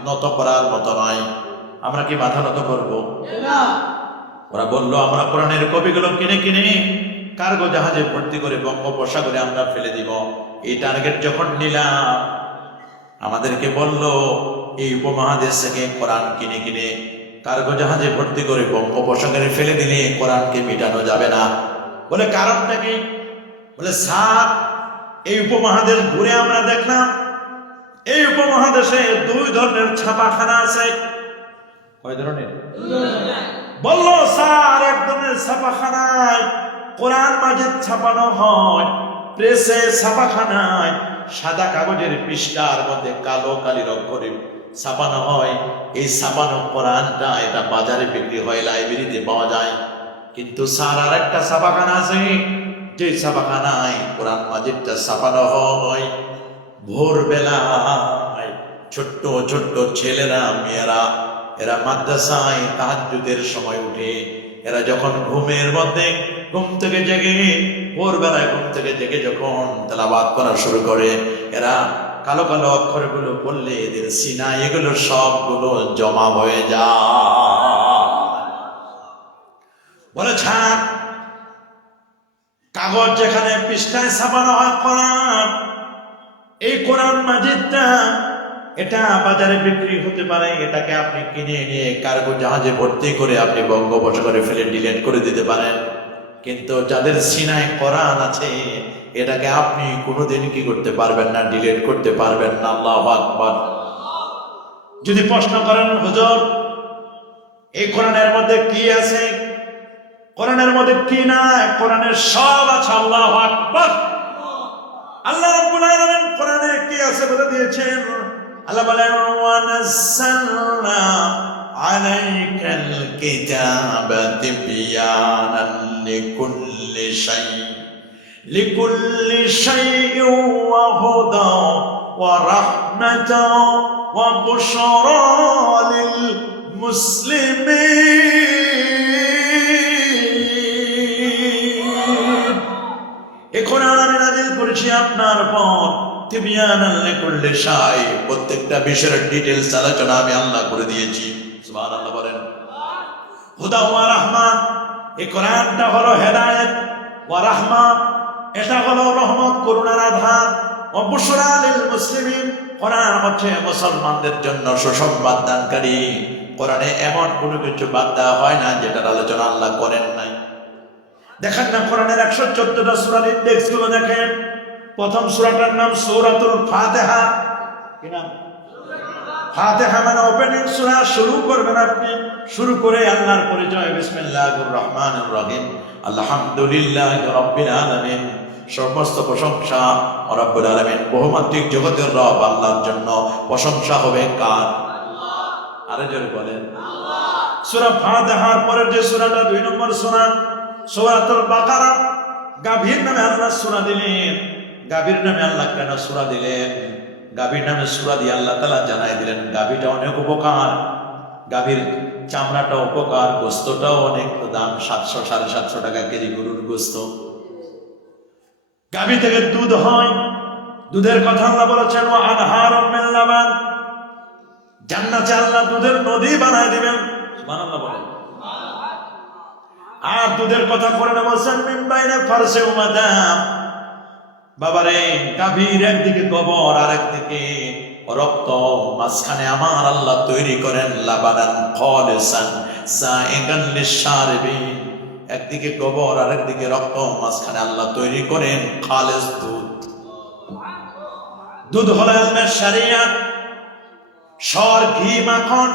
নত করার মতো নয়। আমরা কি মাথা নত করব? না। ওরা বলল আমরা কোরআনের কপিগুলো কিনে কিনে কার্গো জাহাজে ভর্তি করে বঙ্গোপসাগরে আমরা ফেলে দিব। এই টার্গেট যখন নিলাম, আমাদেরকে বলল এই উপমহাদেশ থেকে কোরআন কিনে কিনে কার্গো জাহাজে ভর্তি করে বঙ্গোপসাগরে ফেলে দিলে কোরআনকে মিটানো যাবে না। বলে কারণটা কি? বলে স্যার এই উপমহাদেশ ঘুরে আমরা দেখলাম এই উপমহাদেশে 2 ধরনের ছাপাখানা আছে। কয় ধরনের? বললো স্যার এক ধরনের ছাপাখানায় কোরআন মাজিদ ছাপানো হয়, প্রেসে ছাপাখানায় সাদা কাগজের পৃষ্ঠার মধ্যে কালো কালির অক্ষরে ছাপানো হয়। এই ছাপানো কোরআনটা এটা বাজারে বিক্রি হয়, লাইব্রেরিতে পাওয়া যায়। কিন্তু স্যার আর একটা ছাপাখানা আছে, যে ছাপাখানায় কোরআন মাজিদটা ছাপানো হয় ভোরবেলায়। ছোট্ট ছোট্ট ছেলেরা, মেয়েরা, এরা মাদ্রাসায় তাহাজ্জুদের সময় উঠে, এরা যখন ঘুমের মধ্যে ঘুম থেকে জেগে, ভোরবেলায় ঘুম থেকে জেগে যখন তেলাওয়াত করা শুরু করে, এরা কালো কালো অক্ষরগুলো পড়লে এদের সিনা এগুলো সবগুলো জমা হয়ে যায়। বলে ছাড়, কাগজ যেখানে পৃষ্ঠায় ছাপানো হয় কোরআন, এই কোরআন মাজিদটা এটা বাজারে বিক্রি হতে পারে, এটাকে আপনি কিনে নিয়ে কার্গো জাহাজে ভর্তি করে আপনি বঙ্গোপসাগরে ফেলে ডিলিট করে দিতে পারেন। কিন্তু যাদের সিনায় কোরআন আছে, এটাকে আপনি কোনোদিন কি করতে পারবেন না, ডিলিট করতে পারবেন না। আল্লাহু আকবার। যদি প্রশ্ন করেন হুজুর এই কোরআনের মধ্যে কি আছে, কোরআনের মধ্যে কি না, কোরআনের সব আছে। আল্লাহু আকবার। আল্লাহ রাব্বুল আলামিন কোরআনে কি আছে বলে দিয়েছেন। আল্লাহ বলেন ওয়া নাযালনা আলাইকাল কিতাবা তিবয়ানান লিকুল্লি শাইইন ওয়া হুদা ওয়া রাহমাতাও ওয়া বুশরা লিল মুসলিমিন। এই কোরআন আমি নাযিল করেছি আপনার উপর তিবয়ানান লিকুল্লি শাই, প্রত্যেকটা বিষয়ের ডিটেইলস আলোচনা আমি আল্লাহ করে দিয়েছি। সুবহানাল্লাহ বলেন। হুদা ওয়া রাহমা, এই কোরআনটা হলো হেদায়েত, ওয়া রাহমা এটা হলো রহমত, করুণার আধার, ওয়া বুশরা লিল মুসলিমিন কোরআন হচ্ছে মুসলমানদের জন্য সুসংবাদ দানকারী। কোরআনে এমন কোনো কিছু বাদ দেওয়া হয় না যেটার আলোচনা আল্লাহ করেন নাই। দেখেন না কোরআনের 114টা সূরার ইনডেক্স গুলো দেখেন। প্রথম সূরাটার নাম সূরাতুল ফাতিহা। কি নাম? ফাতিহা মানে ওপেনিং সূরা। শুরু করবেন আপনি, শুরু করে আল্লাহর পরিচয়, বিসমিল্লাহির রহমানির রহিম, আলহামদুলিল্লাহি রাব্বিল আলামিন। সমস্ত প্রশংসা রব্বুল আলামিন, বহুমাত্রিক জগতের রব আল্লাহর জন্য। প্রশংসা হবে কার? আল্লাহ। আরে জোরে বলেন আল্লাহ। সূরা ফাতিহার পরের যে সূরাটা 2 নম্বর সূরা সূরাতুল বাকারা। গাভীর নামে আল্লাহ সূরা দিলেন। গাভীর নামে আল্লাহ কেন সূরা দিলেন? গাভীর নামে সূরা দিয়ে আল্লাহ তাআলা জানাই দিলেন গাভীটা অনেক উপকার, গাভীর চামড়াটা উপকার, গোশতটাও অনেক দাম, 700 750 টাকা কেজি গরুর গোশত। গাভী থেকে দুধ হয়, দুধের কথা আল্লাহ বলেছেন ওয়া আনহারুম মিন লাবান, জান্নাতে আল্লাহ দুধের নদী বানায় দিবেন। সুবহানাল্লাহ বলেন। আর দুধের কথা কোরআনে বলেছেন মিন বাইনা ফারসি ওয়া মাদাম। বাবারে, গাভীর একদিকে গোবর আর একদিকে রক্ত, মাঝখানে আমার আল্লাহ তৈরি করেন লাবানান খালিসান সাইগান লিশারিবিন। একদিকে গোবর আর একদিকে রক্ত, মাঝখানে আল্লাহ তৈরি করেন খালেস দুধ। দুধ হলো ইলমে শরিয়াত, সর, ঘি, মাখন,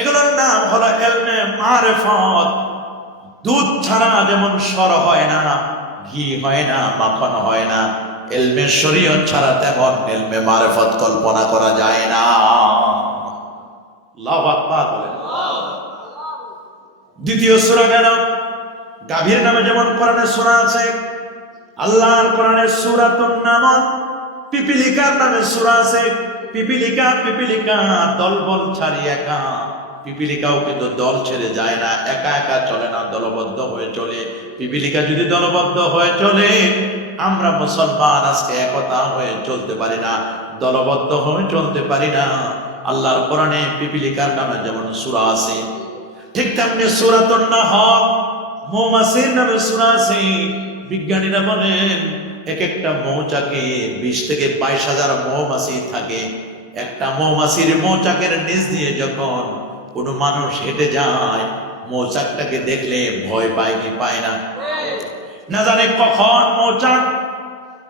এগুলোর নাম হলো ইলমে মারিফাত। দুধ ছাড়া যেমন সর হয় না, ঘি হয় না, মাখন হয় না, ইলমে শরীয়ত ছাড়া তেমন ইলমে মারিফাত কল্পনা করা যায় না। আল্লাহু আকবার বলেন। দ্বিতীয় সূরা গেল গাভীর নামে। যেমন কোরআনে সূরা আছে, আল্লাহর কোরআনে সূরাতুন নামল। পিপিলিকার নামে সূরা আছে। পিপিলিকা দলবল ছাড়ি একা। পিপিলিকাও কিন্তু দল ছেড়ে যায় না, একা একা চলে না, দলবদ্ধ হয়ে চলে। পিপিলিকা যদি দলবদ্ধ হয়ে চলে, আমরা মুসলমান আজকে একতা হয়ে চলতে পারি না, দলবদ্ধ হয়ে চলতে পারি না। আল্লাহর কোরআনে পিপিলিকার নামে যেমন সূরা আছে, ঠিক তেমনি সূরাতুন নাহল, মৌমাছির নামে সূরা আছে। বিজ্ঞানীরা বলেন এক একটা মৌচাকে 20 থেকে 22,000 মৌমাছি থাকে। একটা মৌমাছির মৌচাকের নিচ দিয়ে যখন কোনো মানুষ হেঁটে যায়, মৌচাকটাকে দেখলে ভয় পায় কি পায় না? না জানে কখন মৌচাক,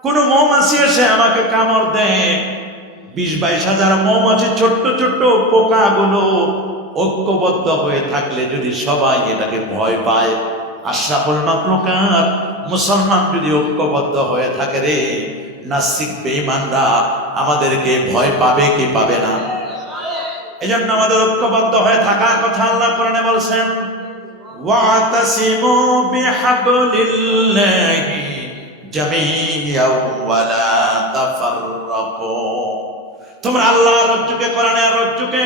কোন মৌমাছি এসে আমাকে কামড় দেয়। 20-22,000 মৌমাছি, ছোট্ট ছোট্ট পোকাগুলো ঐক্যবদ্ধ হয়ে থাকলে যদি সবাই এটাকে ভয় পায়, আশরাফুল মাখলুকাত মুসলমান যদি ঐক্যবদ্ধ হয়ে থাকে, রে নাস্তিক বেঈমানরা আমাদেরকে ভয় পাবে কি পাবে না? এজন্য আমাদের ঐক্যবদ্ধ হয়ে থাকার কথা আল্লাহ কোরআনে বলছেন ওয়াতাসিমু বিহাবলিল্লাহি জামিআন ওয়া লা তাফাররাকু। তোমরা আল্লাহর রজ্জুকে, কোরআনের রজ্জুকে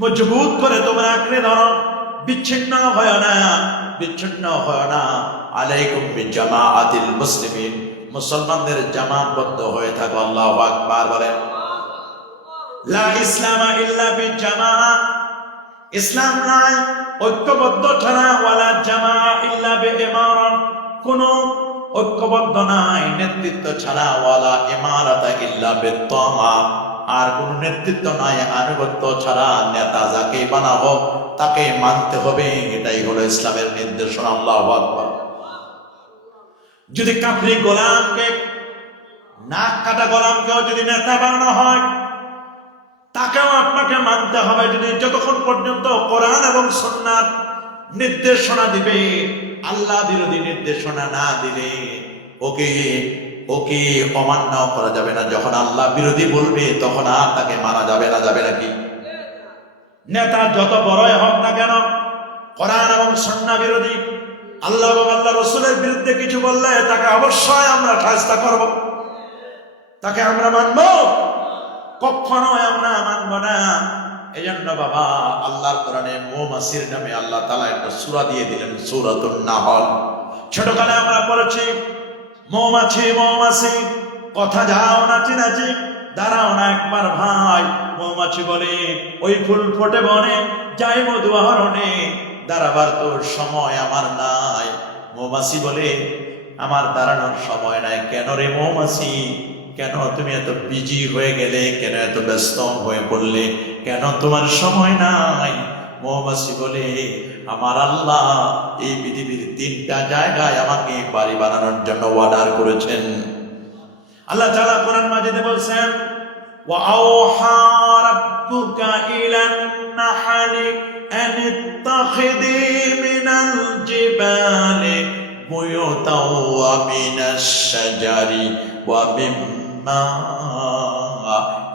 মজবুত করে তোমরা আঁকড়ে ধরো, বিচ্ছিন্ন হয় না, বিচ্ছিন্ন হয় না। আলাইকুম বিজামাআতিল মুসলিমিন, মুসলমানদের জামাতবদ্ধ হয়ে থাকো। আল্লাহু আকবার বলেন। লা ইসলামা ইল্লা বিজামাআ, ইসলাম নাই ঐক্যবদ্ধ ছাড়া। ওয়ালা জামাআ ইল্লা বিইমারা, কোন ঐক্যবদ্ধ নাই নেতৃত্ব ছাড়া। ওয়ালা ইমারাতা ইল্লা বিত্তামা, আর কোন নেতৃত্ব নাই, আনুগত্য ছাড়া নেতা যাকে বানাবো তাকে মানতে হবে, এটাই হলো ইসলামের নির্দেশনা। আল্লাহু আকবার। যদি কাফরি গোলামকে, নাক কাটা গোলামকেও যদি নেতা বানানো হয়, তাকেও আপনাকে মানতে হবে। যদি যতক্ষণ পর্যন্ত কোরআন এবং সুন্নাত নির্দেশনা দিবে, আল্লাহ বিরোধী নির্দেশনা না দিলে ওকে অমান্য করা যাবে না। যখন আল্লাহ বিরোধী বলবে তখন আর তাকে মানা যাবে না। যাবে নাকি? নেতা যত বড়ই হোক না কেন, কোরআন এবং সুন্নাহ বিরোধী, আল্লাহ এবং আল্লাহ রসুলের বিরুদ্ধে কিছু বললে তাকে অবশ্যই আমরা শাস্তি করব, তাকে আমরা মানব, কখনোই আমরা মানব না। এই জন্য বাবা, আল্লাহর কোরআনে মৌমাছির নামে আল্লাহ তাআলা একটা সূরা দিয়ে দিলেন, সূরাতুন নাহল। ছোটকালে আমরা পড়েছি, মৌমাছি মৌমাছি কথা যাও নাচি নাচি, দাঁড়াও না একবার ভাই। মৌমাছি বলে ওই ফুল ফোটে বনে, যাই মধু আহরণে, দাঁড়াবার তোর সময় আমার নাই। মৌমাছি বলে আমার দাঁড়ানোর সময় নাই। কেন রে মৌমাছি, কেন তুমি এত বিজি হয়ে গেলে, কেন এত ব্যস্ত হয়ে পড়লে, কেন তোমার সময় নাই? মৌমাছি বলে আমার আল্লাহ এই পৃথিবীর 3টা জায়গায় আমাকে বাড়ি বানানোর জন্য অর্ডার করেছেন। আল্লাহ তাআলা কোরআন মাজিদে বলছেন, ওয়া আওহা রাব্বুকা ইলান নাহলি আন ইত্তাখিযি মিনাল জিবালি বুয়ুতাও ওয়া মিনাশ শাজারি ওয়া মিম্মা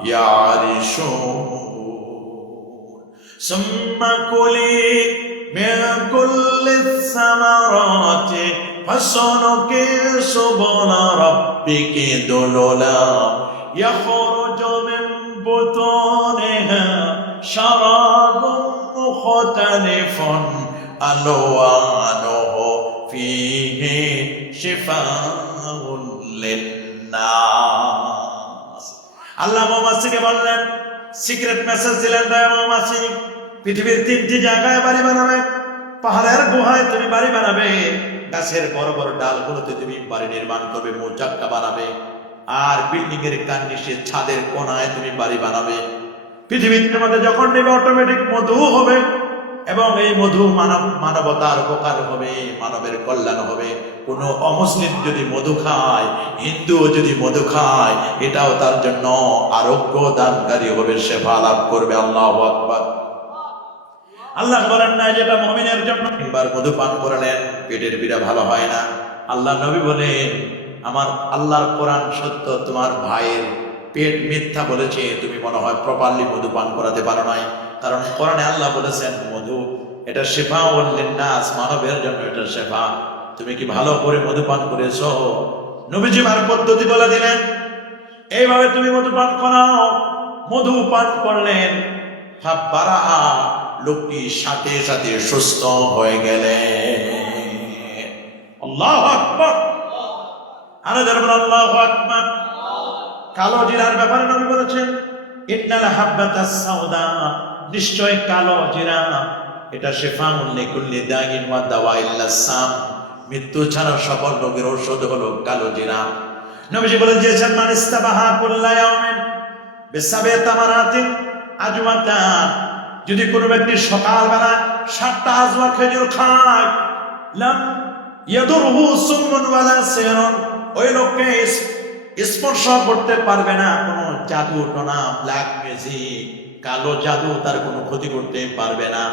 ইয়ারিশুন সুম্মা কুলি মিন কুল্লিস সামারাতি ফাসলুকি সুবুলা রাব্বিকি দুলুলা ইয়াখরুজু মিন বুতুনিহা শারাবুন মুখতালিফুন আলওয়ানুহু ফীহি শিফাউন লিন্নাস। আল্লাহ মৌমাছিকে বললেন, সিক্রেট মেসেজ দিলেন, মৌমাছি পৃথিবীর 3টি জায়গায় বাড়ি বানাবে। পাহাড়ের গুহায় তুমি বাড়ি বানাবে, গাছের বড় বড় ডালগুলোতে তুমি বাড়ি নির্মাণ করবে, মৌচাক্কা বানাবে, আর বিল্ডিং এর কার্নিশে ছাদের কোনায় তুমি বাড়ি বানাবে। পৃথিবীর মধ্যে যখন নেবে অটোমেটিক মধু হবে, এবং এই মধু মানবতার উপকার হবে, মানবের কল্যাণ হবে। কোন অমুসলিম যদি মধু খায়, হিন্দু যদি মধু খায়, এটাও তার জন্য আরোগ্য দানকারী হবে, শেফা লাভ করবে। আল্লাহু আকবার। আল্লাহ বলেন না যেটা মুমিনের জন্য, একবার মধু পান করলেন পেটের পীড়া ভালো হয় না। আল্লাহ নবী বলেন, আমার আল্লাহর কোরআন সত্য, তোমার ভাইয়ের পেট মিথ্যা বলেছে, তুমি মনে হয় প্রপারলি মধু পান করাতে পারো নাই। কারণ কোরআনে আল্লাহ বলেছেন মধু এটা শিফাউল লিন্নাস, মানবের জন্য এটা শেফা। তুমি কি ভালো করে মধু পান করেছো? নবীজি আর পদ্ধতি বলে দিলেন, এইভাবে তুমি মধু পান করাও। মধু পান করলেন, ফাবারা, লোকটি সাথে সাথে সুস্থ হয়ে গেলেন। আল্লাহু আকবার। আরো যারা আল্লাহু আকবার। কালো জিরার ব্যাপারে নবী বলেছেন, ইন্নাল হাব্বাতাস সাউদা, নিশ্চয় কালো জিরা এটা শিফাউন লিকুল্লি দাইন ওয়া দাওয়াইল্লাস সাম, মৃত্যু ছাড়া সকল রোগের ঔষধ হলো কালো জিরা। নবীজি বলেন যে মান ইস্তাবাহা কুল্লা ইয়াউমিন বিসাবি তামারাতিন আজওয়াতান, যদি কোনো ব্যক্তি সকালবেলা 7টা আজওয়া খেজুর খায়, লাম ইয়াদুরহু সুমুন ওয়ালা সিরুন, ওই লোককে স্পর্শ করতে পারবে না কোনো জাদু টোনা, ব্ল্যাক ম্যাজিক, কালো জাদু তার কোনো ক্ষতি করতে পারবে না।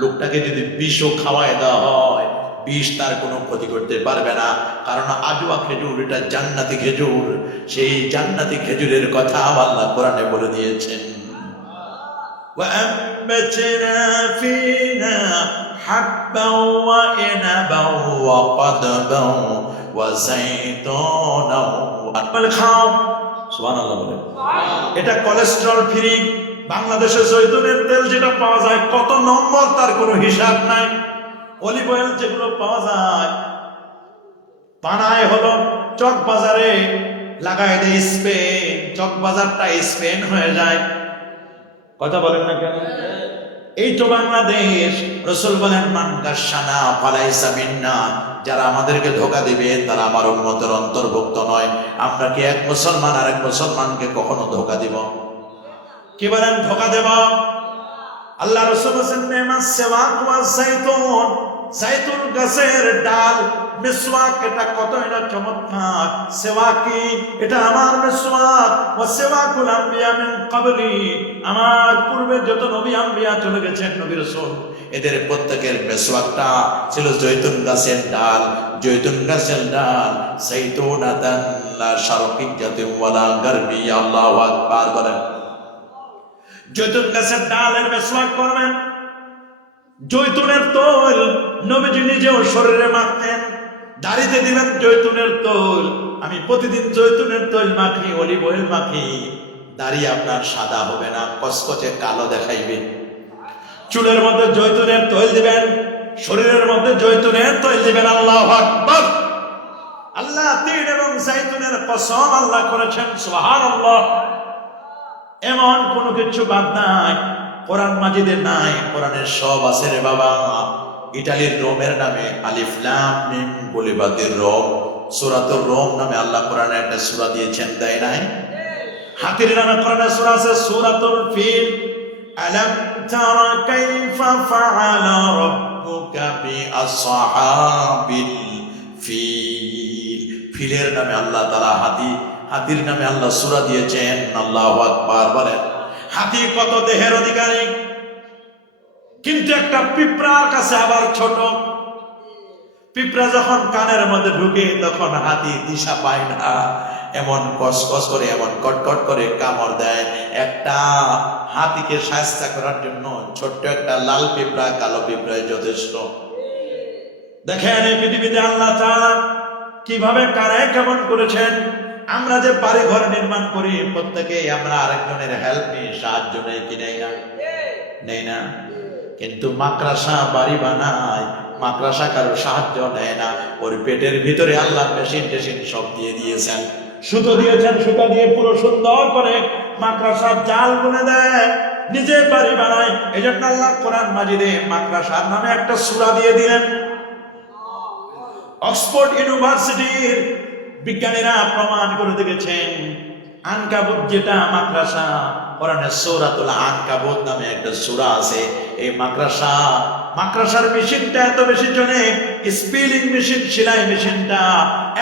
লোকটাকে যদি বিষও খাওয়ায় দেওয়া হয়, বিষ তার কোনো ক্ষতি করতে পারবে না। কারণ আজওয়া খেজুর এটা জান্নাতি খেজুর, সেই জান্নাতি খেজুরের কথা আল্লাহ কোরআনে বলে দিয়েছেন। وأنبتنا فيها حبا وعنبا وقضبا وزيتونا খাও। সুবহানাল্লাহ বলে। এটা কোলেস্টেরল ফ্রি। বাংলাদেশে জৈতুনের তেল যেটা পাওয়া যায়, কত নম্বর তার কোনো হিসাব নাই। অলিভ অয়েল যেগুলো পাওয়া যায়, বানায় হলো চক বাজারে, লাগাই দেয় স্পেন, চক বাজারটা স্পেন হয়ে যায়। কথা বলেন না কেন? এই তো বাংলাদেশ। রাসূল বলেন, মান গাশানা ফালাইসা মিন্না, যারা আমাদেরকে ধোঁকা দিবে তারা আমার উম্মতের অন্তর্ভুক্ত নয়। আমরা কি এক মুসলমান আর এক মুসলমানকে কখনো ধোঁকা দিব? কি বলেন? ধোকা দেব? আল্লাহ রাসূল বলেছেন নেমাস সিওয়াক ওয়া যাইতুন, যাইতুন গাছের ডাল, মিসওয়াক, এটা কতই না চমৎকার। সিওয়াকি, এটা আমার মিসওয়াক। ওয়া সিওয়াকুল আম্বিয়া মিন ক্বাবলি, আমার পূর্বে যত নবী আম্বিয়া চলে গেছেন, নবী রাসূল, এদের প্রত্যেকের মিসওয়াকটা ছিল জৈতুন গাছের ডাল। জৈতুন গাছের ডাল, যাইতুনাতান লা শারকিয়াতিন ওয়ালা গারবিয়া। আল্লাহু আকবার বলেন। জৈতুন গাছের ডালের মিসওয়াক করবেন। জৈতুনের তৈল নবীজি নিজেও শরীরে মাখতেন। দাড়িতে দিবেন জৈতুনের তৈল। আমি প্রতিদিন জৈতুনের তৈল মাখি, অলিভ অয়েল মাখি। দাড়ি আপনার সাদা হবে না, কচকচে কালো দেখাইবে। চুলের মধ্যে জৈতুনের তৈল দিবেন, শরীরের মধ্যে জৈতুনের তৈল দিবেন। আল্লাহু আকবার। আল্লাহ তিল এবং জাইতুনের কসম আল্লাহ করেছেন, সুবহানাল্লাহ। এমন কোনো কিছু বাদ নাই কোরআন মাজিদে নাই। কোরআনের সব আছে রে বাবা। ইটালির রোমের নামে আলিফ লাম মিম গুলিবাতির রোম, সূরাতুর রোম নামে আল্লাহ কোরআনে একটা সূরা দিয়েছেন, তাই নাই? হাতির নামে কোরআনে সূরা আছে সূরাতুল ফিল। আলাম তারা কাইফা ফাআলা রাব্বুকা বিআসহাবিল ফিল। ফিলের নামে আল্লাহ তাআলা হাতি, হাতির নামে আল্লাহ সূরা দিয়েছেন। আল্লাহু আকবার বলেন। হাতি কত দেহের অধিকারী, কিন্তু একটা পিঁপড়ার কাছে আবার ছোট। পিঁপড়া যখন কানের মধ্যে ঢুকে তখন হাতি দিশা পায় না, এমন কসকস করে, এমন কটকট করে কামড় দেয়। একটা হাতিকে শায়েস্তা করার জন্য ছোট্ট একটা লাল পিঁপড়া, কালো পিঁপড়াই যথেষ্ট। দেখেন এই পৃথিবীতে আল্লাহ তাআলা কিভাবে কারে কেমন করেছেন। আমরা যে বাড়ি ঘর নির্মাণ করি, প্রত্যেকে আমরা আরেকজনের হেল্প নিই, সাহায্য নেই কি নেই না? নেই না? কিন্তু মাকড়াসা বাড়ি বানায়, মাকড়াসা কারো সাহায্য নেয় না। ওর পেটের ভিতরে আল্লাহ মেশিন টেশিন সব দিয়ে দিয়েছেন, সুতো দিয়েছেন, সুতা দিয়ে পুরো সুন্দর করে মাকড়াসার জাল বুনে দেয়, নিজে বাড়ি বানায়। এই জন্য আল্লাহ কোরআন মাজিদে মাকড়াসার নামে একটা সূরা দিয়ে দিলেন। অক্সফোর্ড ইউনিভার্সিটির বিজ্ঞানীরা প্রমাণ করে দেখেছেন, আনকাবুত যেটা মাকড়াসা, কোরআনে সূরাতুল আনকাবুত নামে একটা সূরা আছে। এই মাকড়াসার মেশিনটা এত বেশি চলে, স্পিলিং মেশিন, সেলাই মেশিনটা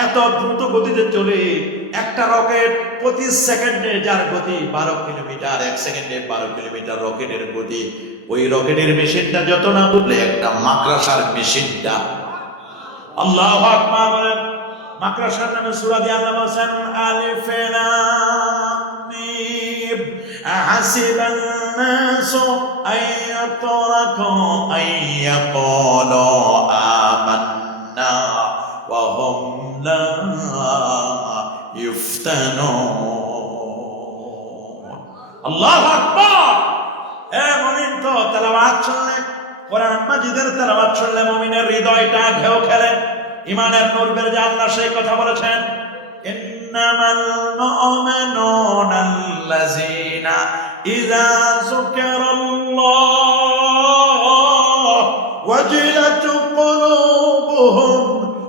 এত দ্রুত গতিতে চলে। একটা রকেট প্রতি সেকেন্ডে যার গতি 12 কিলোমিটার, 1 সেকেন্ডে 12 কিলোমিটার রকেটের গতি। ওই রকেটের মেশিনটা যত না বদলে একটা মাকড়াসার মেশিনটা। আল্লাহু আকবার বলেন। মাকড়াসার নামে সূরা দিয়ে আল্লাহ বলেন আলিফ লাম মিম আহাসিবান নাসু আইয়াতরাকু আইয়াকুলু আমান্না ওয়া হুম লা ইফতানুন। আল্লাহু আকবার। মুমিন তো তেলাওয়াত শুনলে, কোরআন মাজিদের তেলাওয়াত শুনলে মুমিনের হৃদয়টা ঢেউ খেলে, ইমানের নূর বেড়ে যায়। আল্লাহ সেই কথা বলেছেন, ইন্নামাল মুমিনুনা আল্লাযীনা ইযা যুকিরাল্লাহ ওয়াজিলাত কুলুবুহুম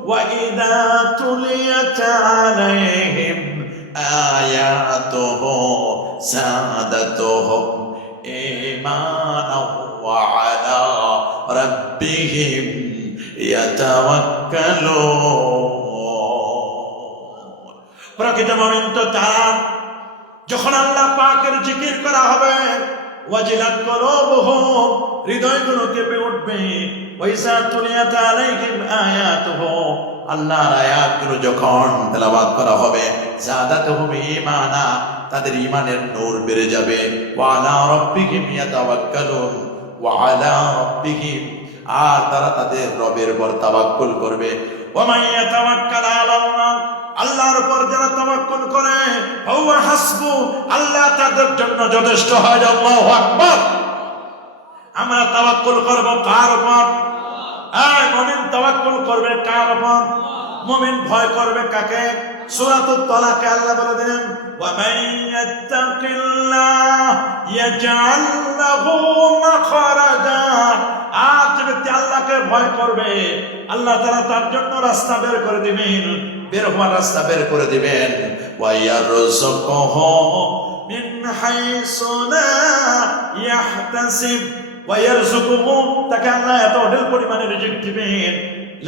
ওয়া ইযা তুলিয়াত আলাইহিম আয়াতুহু যাদাতুহুম ঈমানাও ওয়া আলা রাব্বিহিম প্রকৃত মুমিন তো তারা, যখন আল্লাহ পাকের জিকির করা হবে, ওয়াজিলাত কুলুবুহুম, হৃদয়গুলো কেঁপে উঠবে, ওয়াইসা তুলিয়াত আলাইহিম আয়াতুহু, আল্লাহর আয়াতগুলো যখন তেলাওয়াত করা হবে, যাদাতুহুম ঈমানা, তাদের ঈমানের নূর বেড়ে যাবে। ওয়া আলা রাব্বিহিম ইয়াতাওয়াক্কালুন, ওয়া আলা রাব্বিহিম, আর তারা তাদের রবের উপর তাওয়াক্কুল করবে। ওয়া মান ইয়াতাওয়াক্কাল আলাল্লাহ, আল্লাহর উপর যারা তাওয়াক্কুল করে, হুয়া হাসবু, আল্লাহ তাদের জন্য যথেষ্ট হয়। আল্লাহু আকবার। আমরা তাওয়াক্কুল করব কার উপর? মুমিন তাওয়াক্কুল করবে কার উপর? মুমিন ভয় করবে কাকে? সূরাতুত তালাকে আল্লাহ বলে দিলেন, ওয়া মান ইয়াত্তাকিল্লাহ ইয়াজআল লাহু মাখরাজা, আর যে ব্যক্তি আল্লাহকে ভয় করবে, আল্লাহ তাআলা তার জন্য রাস্তা বের করে দিবেন, বের হওয়ার রাস্তা বের করে দিবেন। ওয়া ইয়ারযুকুহু মিন হাইসু লা ইয়াহতাসিব ওয়া ইয়ারযুকুহু, তাকে আল্লাহ এত অঢেল পরিমাণে রিজিক দিবেন,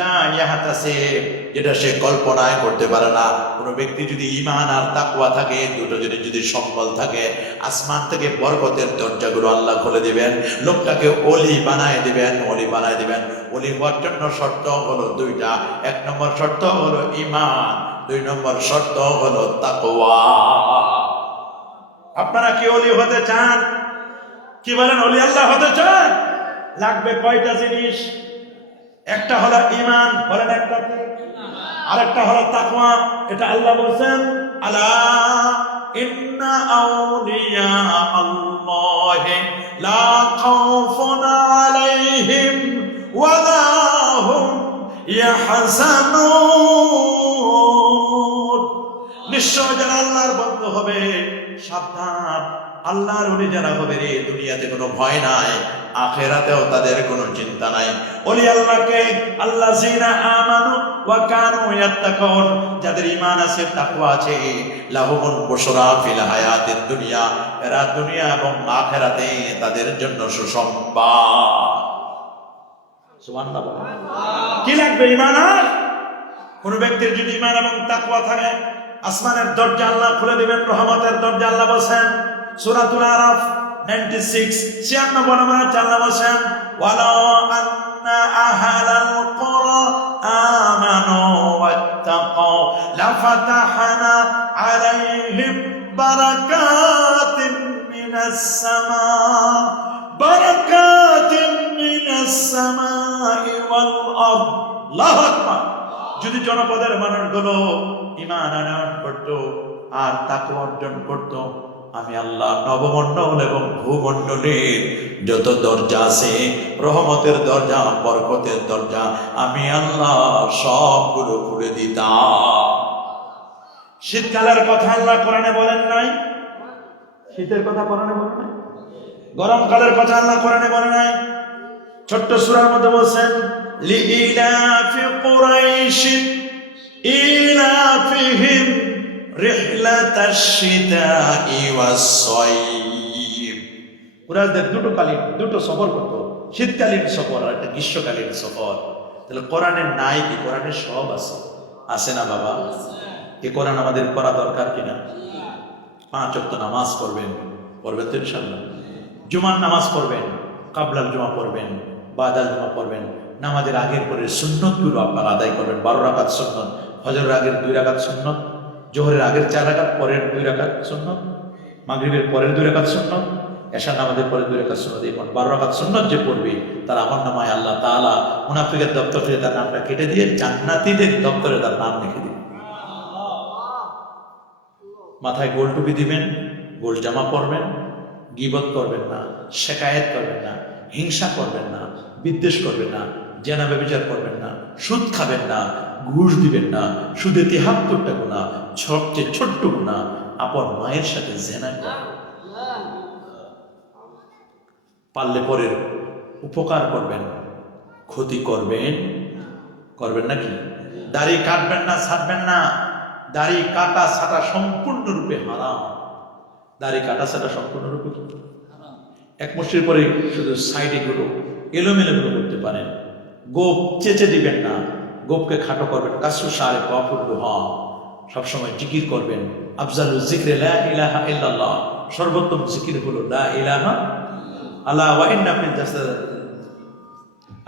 লা ইয়াহতাসিব, যেটা সে কল্পনায় করতে পারে না। কোন ব্যক্তি যদি ঈমান আর তাকওয়া থাকে, দুটো জিনিস যদি সম্বল থাকে, আসমান থেকে বরকতের দরজাগুলো আল্লাহ খুলে দিবেন, লোকটাকে ওলি বানায় দিবেন, ওলি বানায় দিবেন। ওলি হওয়ার জন্য শর্ত হলো দুইটা। এক নম্বর শর্ত হলো ঈমান, দুই নম্বর শর্ত হলো তাকওয়া। আপনারা কি ওলি হতে চান? কি বলেন, ওলি আল্লাহ হতে চান? লাগবে কয়টা জিনিস? একটা হলো ঈমান, বলেন একটা কি? আরেকটা হলো তাকওয়া। এটা আল্লাহ বলেন, আলা ইন্না আউলিয়া আল্লাহি লা খাউফুন আলাইহিম ওয়া লা হুম ইয়াহজানুন। নিশ্চয় যারা আল্লাহর বন্ধু হবে, সাবধান, আল্লাহর ওলি যারা হবে রে, দুনিয়াতে কোনো ভয় নাই, আখিরাতেও তাদের কোনো চিন্তা নাই। ওলি আল্লাহকে আল্লাযিনা আমানু ওয়া কানু ইয়াত্তাকুন, যাদের ঈমান আছে, তাকওয়া আছে, লাহুমুল বুশরা ফিল হায়াতিদ দুনিয়া, এরা দুনিয়া এবং আখিরাতে তাদের জন্য সুসংবাদ। সুবহানাল্লাহ। কি লাগবে? ঈমান। আর কোন ব্যক্তির যদি ঈমান এবং তাকওয়া থাকে, আসমানের দরজা আল্লাহ খুলে দিবেন, রহমতের দরজা। আল্লাহ বলেন সূরাতুল আরাফ 96 96 নম্বর আয়াত, আল্লাহ বলেন, ওয়ালা আন্না আহলাল কুরা আমানু ওয়াত্তাকাউ লাফাতাহনা আলাইহিম বারাকাতিন মিনাস সামা বারাকাতিন মিনাস সামাই ওয়াল আরদ। আল্লাহু আকবার। যদি জনপদের মানুষগুলো ঈমান আনয়ন করত আর তাকওয়া অর্জন করত, আমি আল্লাহ নবমণ্ডল এবং ভূমণ্ডলের যত দরজা আছে, রহমতের দরজা, বরকতের দরজা, আমি আল্লাহ সবগুলো খুলে দিতাম। শীতকালের কথা আল্লাহ কোরআনে বলেন নাই? শীতের কথা কোরআনে বলেন নাই? গরমকালের কথা আল্লাহ কোরআনে বলেন নাই? ছোট্ট সূরার মধ্যে বলছেন, লিইলাফি কুরাইশ ইলাফিহিম রিহলাতাশ শিতাই ওয়াস সাইফ। কুরাইশদের দুটো সফর করতো, শীতকালীন সফর আর একটা গ্রীষ্মকালীন সফর। তাহলে কোরআনের নাই কি? কোরআনের সব আছে। আছে না বাবা? এই কোরআন আমাদের পড়া দরকার কিনা? 5 ওয়াক্ত নামাজ পড়বেন তো ইনশাআল্লাহ। জুমার নামাজ পড়বেন, কাবলাল জুমা পড়বেন, বাদাল জুমা পড়বেন। নামাজের আগের পরে সুন্নতগুলো আপনারা আদায় করবেন। 12 রাকাত সুন্নত, ফজরের আগের 2 রাকাত সুন্নত, জোহরের আগের 4 রাকাত, পরের 2 রাকাত সুন্নত, মাগরিবের পরের 2 রাকাত সুন্নত, এশার নামাজের পরে 2 রাকাত সুন্নত। এই 12 রাকাত সুন্নত যে পড়বে, তার আমলনামায় আল্লাহ তাআলা মুনাফিকের দপ্তর থেকে তার নামটা কেটে দিয়ে জান্নাতীদের দপ্তরে তার নাম লিখে দিবেন। মাথায় গোল টুপি দিবেন, গোল জামা পরবেন, গীবত করবেন না, শিকায়েত করবেন না, হিংসা করবেন না, বিদ্বেষ করবেন না, জেনা ব্যভিচার করবেন না, সুদ খাবেন না, ঘুষ দিবেন না, সুদে 73টা গুনাহ, সবচেয়ে ছোট্ট গুনাহ আপন মায়ের সাথে জেনা করবেন। পারলে পরের উপকার করবেন, ক্ষতি করবেন নাকি? দাড়ি কাটবেন না, ছাড়বেন না। দাড়ি কাটা ছাটা সম্পূর্ণরূপে হারাম। দাড়ি কাটা ছাটা সম্পূর্ণরূপে এক মুষ্টির পরে শুধু সাইডে গুলো এলোমেলো গুলো করতে পারেন। গোপ চেঁচে দিবেন না, গোপকে খাটো করবেন। কাসু সারে বাফুল্লুহা, সবসময় জিকির করবেন। আফজালু যিকরি লা ইলাহা ইল্লাল্লাহ, সর্বোত্তম জিকির হলো লা ইলাহা। আলা ওয়া ইন্না ফিল জাসাদ,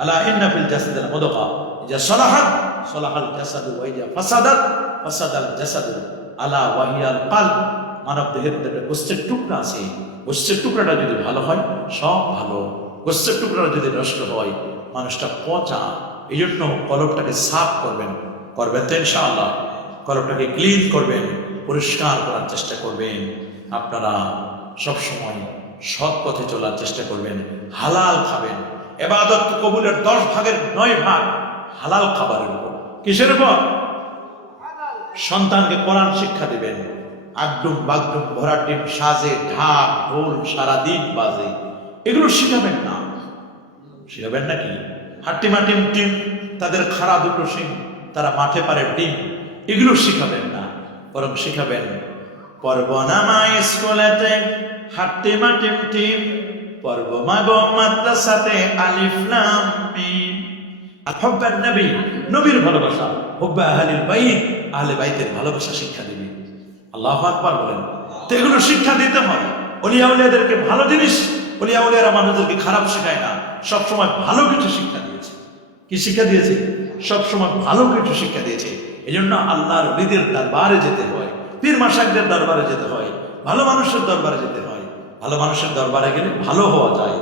আলা ইন্না ফিল জাসাদিল মুদগা ইজা সালাহাত সালাহাল জাসাদু ওয়া ইজা ফাসাদাত ফাসাদাল জাসাদু আলা ওয়া হিয়াল কলব। মানব দেহের মধ্যে গোস্তের টুকরা আছে, গোস্তের টুকরাটা যদি ভালো হয় সব ভালো, গোস্তের টুকরাটা যদি নষ্ট হয় মানুষটা পচা। এই জন্য কলবটাকে সাফ করবেন তো ইনশাআল্লাহ। কলবটাকে ক্লিন করবেন, পরিষ্কার করার চেষ্টা করবেন। আপনারা সবসময় সৎ পথে চলার চেষ্টা করবেন, হালাল খাবেন। ইবাদত কবুলের 10 ভাগের 9 ভাগ হালাল খাবারের উপর। কিসের উপর? সন্তানকে কোরআন শিক্ষা দিবেন। আগডুম বাগডুম ভরা টিম সাজে, ঢাক ঢোল সারাদিন বাজে, এগুলো শিখাবেন না। শিখাবেন নাকি? হাট্টিমা টিম টিম, তাদের খাড়া দুটো সিং, তারা মাঠে পারে টিম, এগুলো শিখাবেন না। বরং শিখাবেন পর্বনামা স্কুলেতে হাট্টিমা টিম টিম, পর্ব মাগো মাদ্রাসাতে আলিফ লাম মিম। আর হুব্বান নবী, নবীর ভালোবাসা, হুব্বা আহলিল বাইত, আহলে বাইতের ভালোবাসা শিক্ষা দিবি। আল্লাহু আকবার বলেন। তো এগুলো শিক্ষা দিতে হয়। ওলিয়া উলিয়াদেরকে ভালো জিনিস, ওলিয়া উলিয়ারা মানুষদেরকে খারাপ শেখায় না, সবসময় ভালো কিছু শিক্ষা দিয়েছে। কি শিক্ষা দিয়েছে? সবসময় ভালো কিছু শিক্ষা দিয়েছে। এই জন্য আল্লাহর ওলিদের দরবারে যেতে হয়, পীর মাশায়েখদের দরবারে যেতে হয়, ভালো মানুষের দরবারে যেতে হয়। ভালো মানুষের দরবারে গেলে ভালো হওয়া যায়।